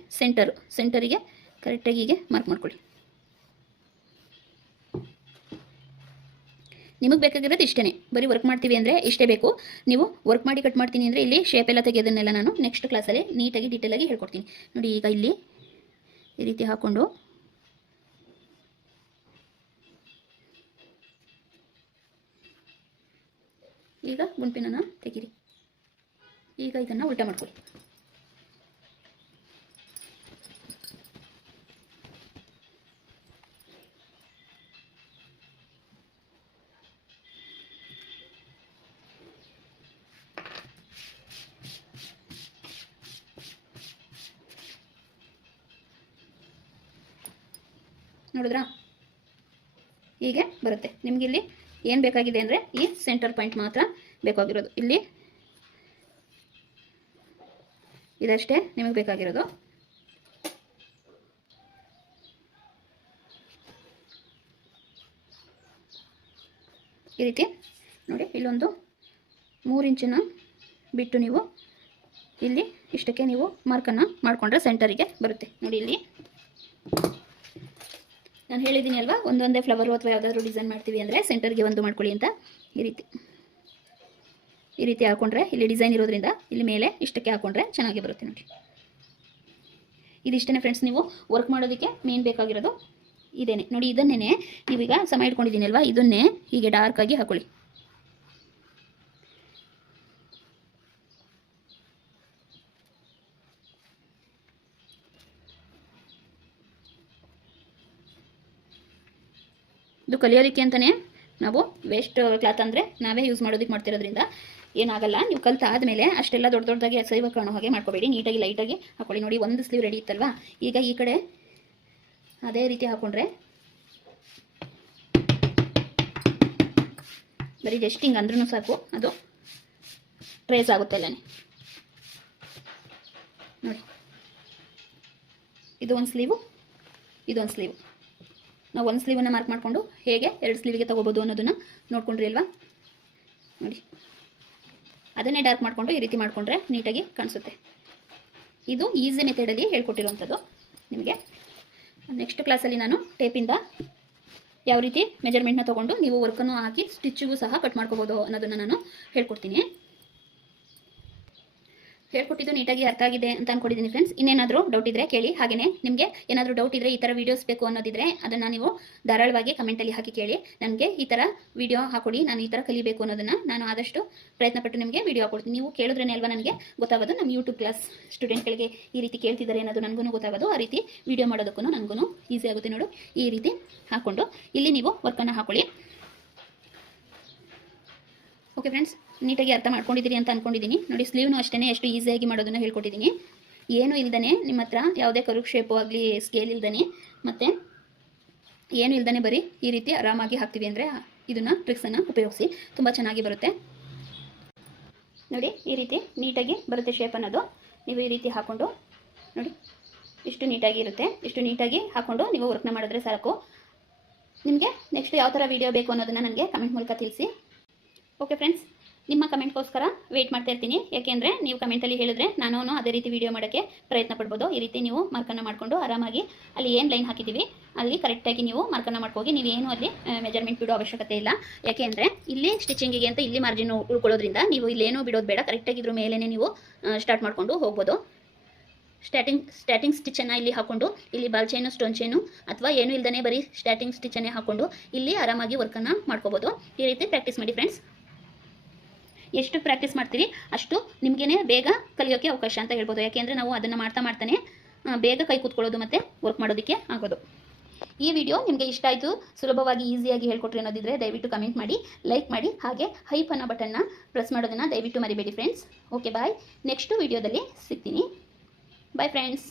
ಸೆಂಟರಿಗೆ ಕರೆಕ್ಟಾಗಿ ಹೀಗೆ ಮಾರ್ಕ್ ಮಾಡ್ಕೊಳ್ಳಿ. ನಿಮಗೆ ಬೇಕಾಗಿರೋದು ಇಷ್ಟೇ. ಬರೀ ವರ್ಕ್ ಮಾಡ್ತೀವಿ ಅಂದರೆ ಇಷ್ಟೇ ಬೇಕು. ನೀವು ವರ್ಕ್ ಮಾಡಿ ಕಟ್ ಮಾಡ್ತೀನಿ ಅಂದರೆ ಇಲ್ಲಿ ಶೇಪ್ ಎಲ್ಲ ತೆಗೆಯೋದನ್ನೆಲ್ಲ ನಾನು ನೆಕ್ಸ್ಟ್ ಕ್ಲಾಸಲ್ಲಿ ನೀಟಾಗಿ ಡೀಟೇಲಾಗಿ ಹೇಳ್ಕೊಡ್ತೀನಿ. ನೋಡಿ ಈಗ ಇಲ್ಲಿ ಈ ರೀತಿ ಹಾಕ್ಕೊಂಡು ಈಗ ಗುಂಪಿನನ್ನು ತೆಗೀರಿ. ಈಗ ಇದನ್ನು ಉಲ್ಟಾ ಮಾಡ್ಕೊಳ್ಳಿ. ನೋಡಿದ್ರಾ ಹೀಗೆ ಬರುತ್ತೆ. ನಿಮಗೆ ಇಲ್ಲಿ ಏನು ಬೇಕಾಗಿದೆ ಅಂದರೆ ಈ ಸೆಂಟರ್ ಪಾಯಿಂಟ್ ಮಾತ್ರ ಬೇಕಾಗಿರೋದು. ಇಲ್ಲಿ ಇದಷ್ಟೇ ನಿಮಗೆ ಬೇಕಾಗಿರೋದು. ಈ ರೀತಿ ನೋಡಿ ಇಲ್ಲೊಂದು 3 ಇಂಚನ್ನು ಬಿಟ್ಟು ನೀವು ಇಲ್ಲಿ ಇಷ್ಟಕ್ಕೆ ನೀವು ಮಾರ್ಕನ್ನು ಮಾಡಿಕೊಂಡ್ರೆ ಸೆಂಟರಿಗೆ ಬರುತ್ತೆ. ನೋಡಿ ಇಲ್ಲಿ ನಾನು ಹೇಳಿದ್ದೀನಿ ಅಲ್ವಾ, ಒಂದೊಂದೇ ಫ್ಲವರು ಅಥವಾ ಯಾವುದಾದ್ರೂ ಡಿಸೈನ್ ಮಾಡ್ತೀವಿ ಅಂದರೆ ಸೆಂಟರ್ಗೆ ಒಂದು ಮಾಡ್ಕೊಳ್ಳಿ ಅಂತ. ಈ ರೀತಿ ಹಾಕ್ಕೊಂಡ್ರೆ ಇಲ್ಲಿ ಡಿಸೈನ್ ಇರೋದ್ರಿಂದ ಇಲ್ಲಿ ಮೇಲೆ ಇಷ್ಟಕ್ಕೆ ಹಾಕ್ಕೊಂಡ್ರೆ ಚೆನ್ನಾಗಿ ಬರುತ್ತೆ. ನೋಡಿ ಇದಿಷ್ಟೇ ಫ್ರೆಂಡ್ಸ್. ನೀವು ವರ್ಕ್ ಮಾಡೋದಕ್ಕೆ ಮೇನ್ ಬೇಕಾಗಿರೋದು ಇದೇನೆ. ನೋಡಿ ಇದನ್ನೇ ನೀವೀಗ ಸಮ ಇಟ್ಕೊಂಡಿದ್ದೀನಿ ಅಲ್ವಾ, ಇದನ್ನೇ ಹೀಗೆ ಡಾರ್ಕಾಗಿ ಹಾಕೊಳ್ಳಿ. ಇದು ಕಲಿಯೋದಕ್ಕೆ ಅಂತಲೇ ನಾವು ವೇಸ್ಟ್ ಕ್ಲಾತ್ ಅಂದರೆ ನಾವೇ ಯೂಸ್ ಮಾಡೋದಕ್ಕೆ ಮಾಡ್ತಿರೋದ್ರಿಂದ ಏನಾಗಲ್ಲ. ನೀವು ಕಲ್ತಾದಮೇಲೆ ಅಷ್ಟೆಲ್ಲ ದೊಡ್ಡದಾಗಿ ಅಸಹ್ಯ ಕಾಣೋ ಹಾಗೆ ಮಾಡ್ಕೋಬೇಡಿ. ನೀಟಾಗಿ ಲೈಟಾಗಿ ಹಾಕೊಳ್ಳಿ. ನೋಡಿ ಒಂದು ಸ್ಲೀವ್ ರೆಡಿ ಇತ್ತಲ್ವಾ. ಈಗ ಈ ಕಡೆ ಅದೇ ರೀತಿ ಹಾಕ್ಕೊಂಡ್ರೆ ಬರೀ ಜಸ್ಟ್ ಹಿಂಗೆ ಅಂದ್ರೂ ಸಾಕು, ಅದು ಟ್ರೇಸ್ ಆಗುತ್ತೆ ಅಲ್ಲೇ. ನೋಡಿ ಇದು ಒಂದು ಸ್ಲೀವು, ಇದೊಂದು ಸ್ಲೀವು. ನಾವು ಒಂದು ಸ್ಲೀವನ್ನು ಮಾರ್ಕ್ ಮಾಡಿಕೊಂಡು ಹೇಗೆ 2 ಸ್ಲೀವಿಗೆ ತೊಗೋಬೋದು ಅನ್ನೋದನ್ನು ನೋಡ್ಕೊಂಡ್ರಿ ಅಲ್ವಾ. ನೋಡಿ ಅದನ್ನೇ ಡಾರ್ಕ್ ಮಾಡಿಕೊಂಡು ಈ ರೀತಿ ಮಾಡಿಕೊಂಡ್ರೆ ನೀಟಾಗಿ ಕಾಣಿಸುತ್ತೆ. ಇದು ಈಸಿ ಮೆಥಡಲ್ಲಿ ಹೇಳ್ಕೊಟ್ಟಿರುವಂಥದ್ದು ನಿಮಗೆ. ನೆಕ್ಸ್ಟ್ ಕ್ಲಾಸಲ್ಲಿ ನಾನು ಟೇಪಿಂದ ಯಾವ ರೀತಿ ಮೆಜರ್ಮೆಂಟ್ನ ತೊಗೊಂಡು ನೀವು ವರ್ಕನ್ನು ಹಾಕಿ ಸ್ಟಿಚ್ಚಿಗೂ ಸಹ ಕಟ್ ಮಾಡ್ಕೋಬೋದು ಅನ್ನೋದನ್ನು ನಾನು ಹೇಳ್ಕೊಡ್ತೀನಿ. ಹೇಳ್ಕೊಟ್ಟಿದ್ದು ನೀಟಾಗಿ ಅರ್ಥ ಆಗಿದೆ ಅಂತ ಅನ್ಕೊಂಡಿದ್ದೀನಿ ಫ್ರೆಂಡ್ಸ್. ಇನ್ನೇನಾದರೂ ಡೌಟ್ ಇದ್ದರೆ ಕೇಳಿ. ಹಾಗೆಯೇ ನಿಮಗೆ ಏನಾದರೂ ಡೌಟ್ ಇದ್ದರೆ, ಈ ಥರ ವೀಡಿಯೋಸ್ ಬೇಕು ಅನ್ನೋದಿದ್ರೆ ಅದನ್ನು ನೀವು ಧಾರಾಳವಾಗಿ ಕಮೆಂಟಲ್ಲಿ ಹಾಕಿ ಕೇಳಿ. ನನಗೆ ಈ ಥರ ವೀಡಿಯೋ ಹಾಕೊಡಿ, ನಾನು ಈ ಥರ ಕಲಿಬೇಕು ಅನ್ನೋದನ್ನು ನಾನು ಆದಷ್ಟು ಪ್ರಯತ್ನಪಟ್ಟು ನಿಮಗೆ ವೀಡಿಯೋ ಹಾಕೊಡ್ತೀನಿ. ನೀವು ಕೇಳಿದ್ರೇ ಅಲ್ವಾ ನನಗೆ ಗೊತ್ತಾಗೋದು, ನಮ್ಮ ಯೂಟ್ಯೂಬ್ ಕ್ಲಾಸ್ ಸ್ಟೂಡೆಂಟ್ಗಳಿಗೆ ಈ ರೀತಿ ಕೇಳ್ತಿದ್ದಾರೆ ಅನ್ನೋದು ನನಗೂ ಗೊತ್ತಾಗೋದು. ಆ ರೀತಿ ವೀಡಿಯೋ ಮಾಡೋದಕ್ಕೂ ನನಗೂ ಈಸಿ ಆಗುತ್ತೆ ನೋಡು. ಈ ರೀತಿ ಹಾಕ್ಕೊಂಡು ಇಲ್ಲಿ ನೀವು ವರ್ಕನ್ನು ಹಾಕೊಳ್ಳಿ. ಓಕೆ ಫ್ರೆಂಡ್ಸ್, ನೀಟಾಗಿ ಅರ್ಥ ಮಾಡ್ಕೊಂಡಿದ್ದೀರಿ ಅಂತ ಅಂದ್ಕೊಂಡಿದ್ದೀನಿ ನೋಡಿ. ಸ್ಲೀವ್ನು ಅಷ್ಟೇ ಎಷ್ಟು ಈಸಿಯಾಗಿ ಮಾಡೋದನ್ನು ಹೇಳ್ಕೊಟ್ಟಿದ್ದೀನಿ. ಏನು ಇಲ್ದೇ ನಿಮ್ಮ ಹತ್ರ ಯಾವುದೇ ಕರುಗ್ ಶೇಪು ಆಗಲಿ, ಸ್ಕೇಲ್ ಇಲ್ದೇ ಮತ್ತು ಏನು ಇಲ್ದೇ ಬರೀ ಈ ರೀತಿ ಆರಾಮಾಗಿ ಹಾಕ್ತೀವಿ ಅಂದರೆ ಇದನ್ನು ಟ್ರಿಕ್ಸನ್ನು ಉಪಯೋಗಿಸಿ ತುಂಬ ಚೆನ್ನಾಗಿ ಬರುತ್ತೆ ನೋಡಿ. ಈ ರೀತಿ ನೀಟಾಗಿ ಬರುತ್ತೆ ಶೇಪ್ ಅನ್ನೋದು. ನೀವು ಈ ರೀತಿ ಹಾಕ್ಕೊಂಡು ನೋಡಿ, ಇಷ್ಟು ನೀಟಾಗಿ ಇರುತ್ತೆ. ಇಷ್ಟು ನೀಟಾಗಿ ಹಾಕ್ಕೊಂಡು ನೀವು ವರ್ಕ್ನ ಮಾಡಿದ್ರೆ ಸಾಕು. ನಿಮಗೆ ನೆಕ್ಸ್ಟ್ ಯಾವ ಥರ ವೀಡಿಯೋ ಬೇಕು ಅನ್ನೋದನ್ನು ನನಗೆ ಕಮೆಂಟ್ ಮೂಲಕ ತಿಳಿಸಿ. ಓಕೆ ಫ್ರೆಂಡ್ಸ್, ನಿಮ್ಮ ಕಮೆಂಟ್ಗೋಸ್ಕರ ವೆಯ್ಟ್ ಮಾಡ್ತಾ ಇರ್ತೀನಿ. ಯಾಕೆಂದರೆ ನೀವು ಕಮೆಂಟಲ್ಲಿ ಹೇಳಿದ್ರೆ ನಾನು ಅದೇ ರೀತಿ ವೀಡಿಯೋ ಮಾಡೋಕ್ಕೆ ಪ್ರಯತ್ನ ಪಡ್ಬೋದು. ಈ ರೀತಿ ನೀವು ಮಾರ್ಕನ್ನು ಮಾಡಿಕೊಂಡು ಆರಾಮಾಗಿ ಅಲ್ಲಿ ಏನು ಲೈನ್ ಹಾಕಿದ್ದೀವಿ ಅಲ್ಲಿ ಕರೆಕ್ಟಾಗಿ ನೀವು ಮಾರ್ಕನ್ನು ಮಾಡ್ಕೋಗಿ. ನೀವೇನು ಅಲ್ಲಿ ಮೆಜರ್ಮೆಂಟ್ ಬಿಡೋ ಅವಶ್ಯಕತೆ ಇಲ್ಲ. ಯಾಕೆಂದರೆ ಇಲ್ಲಿ ಸ್ಟಿಚಿಂಗಿಗೆ ಅಂತ ಇಲ್ಲಿ ಮಾರ್ಜಿನ್ ಉಳ್ಕೊಳ್ಳೋದ್ರಿಂದ ನೀವು ಇಲ್ಲೇನೂ ಬಿಡೋದು ಬೇಡ. ಕರೆಕ್ಟಾಗಿ ಇದ್ರ ಮೇಲೇ ನೀವು ಸ್ಟಾರ್ಟ್ ಮಾಡಿಕೊಂಡು ಹೋಗ್ಬೋದು. ಸ್ಟಾರ್ಟಿಂಗ್ ಸ್ಟಿಚ್ಚನ್ನು ಇಲ್ಲಿ ಹಾಕ್ಕೊಂಡು ಇಲ್ಲಿ ಬಾಲ್ ಚೈನು, ಸ್ಟೋನ್ ಚೈನು ಅಥವಾ ಏನೂ ಇಲ್ದೇ ಬರೀ ಸ್ಟಾರ್ಟಿಂಗ್ ಸ್ಟಿಚ್ಚನ್ನೇ ಹಾಕ್ಕೊಂಡು ಇಲ್ಲಿ ಆರಾಮಾಗಿ ವರ್ಕನ್ನು ಮಾಡ್ಕೋಬೋದು. ಈ ರೀತಿ ಪ್ರಾಕ್ಟೀಸ್ ಮಾಡಿ ಫ್ರೆಂಡ್ಸ್. ಎಷ್ಟು ಪ್ರಾಕ್ಟೀಸ್ ಮಾಡ್ತೀರಿ ಅಷ್ಟು ನಿಮಗೇ ಬೇಗ ಕಲಿಯೋಕ್ಕೆ ಅವಕಾಶ ಅಂತ ಹೇಳ್ಬೋದು. ಯಾಕೆಂದರೆ ನಾವು ಅದನ್ನು ಮಾಡ್ತಾನೆ ಬೇಗ ಕೈ ಕೂತ್ಕೊಳ್ಳೋದು ಮತ್ತು ವರ್ಕ್ ಮಾಡೋದಕ್ಕೆ ಆಗೋದು. ಈ ವಿಡಿಯೋ ನಿಮಗೆ ಇಷ್ಟ ಆಯಿತು, ಸುಲಭವಾಗಿ ಈಸಿಯಾಗಿ ಹೇಳ್ಕೊಟ್ರಿ ಅನ್ನೋದಿದ್ರೆ ದಯವಿಟ್ಟು ಕಮೆಂಟ್ ಮಾಡಿ, ಲೈಕ್ ಮಾಡಿ, ಹಾಗೆ ಹೈಪ್ ಅನ್ನೋ ಬಟನ್ನ ಪ್ರೆಸ್ ಮಾಡೋದನ್ನು ದಯವಿಟ್ಟು ಮರಿಬೇಡಿ ಫ್ರೆಂಡ್ಸ್. ಓಕೆ ಬಾಯ್, ನೆಕ್ಸ್ಟ್ ವಿಡಿಯೋದಲ್ಲಿ ಸಿಗ್ತೀನಿ. Bye friends.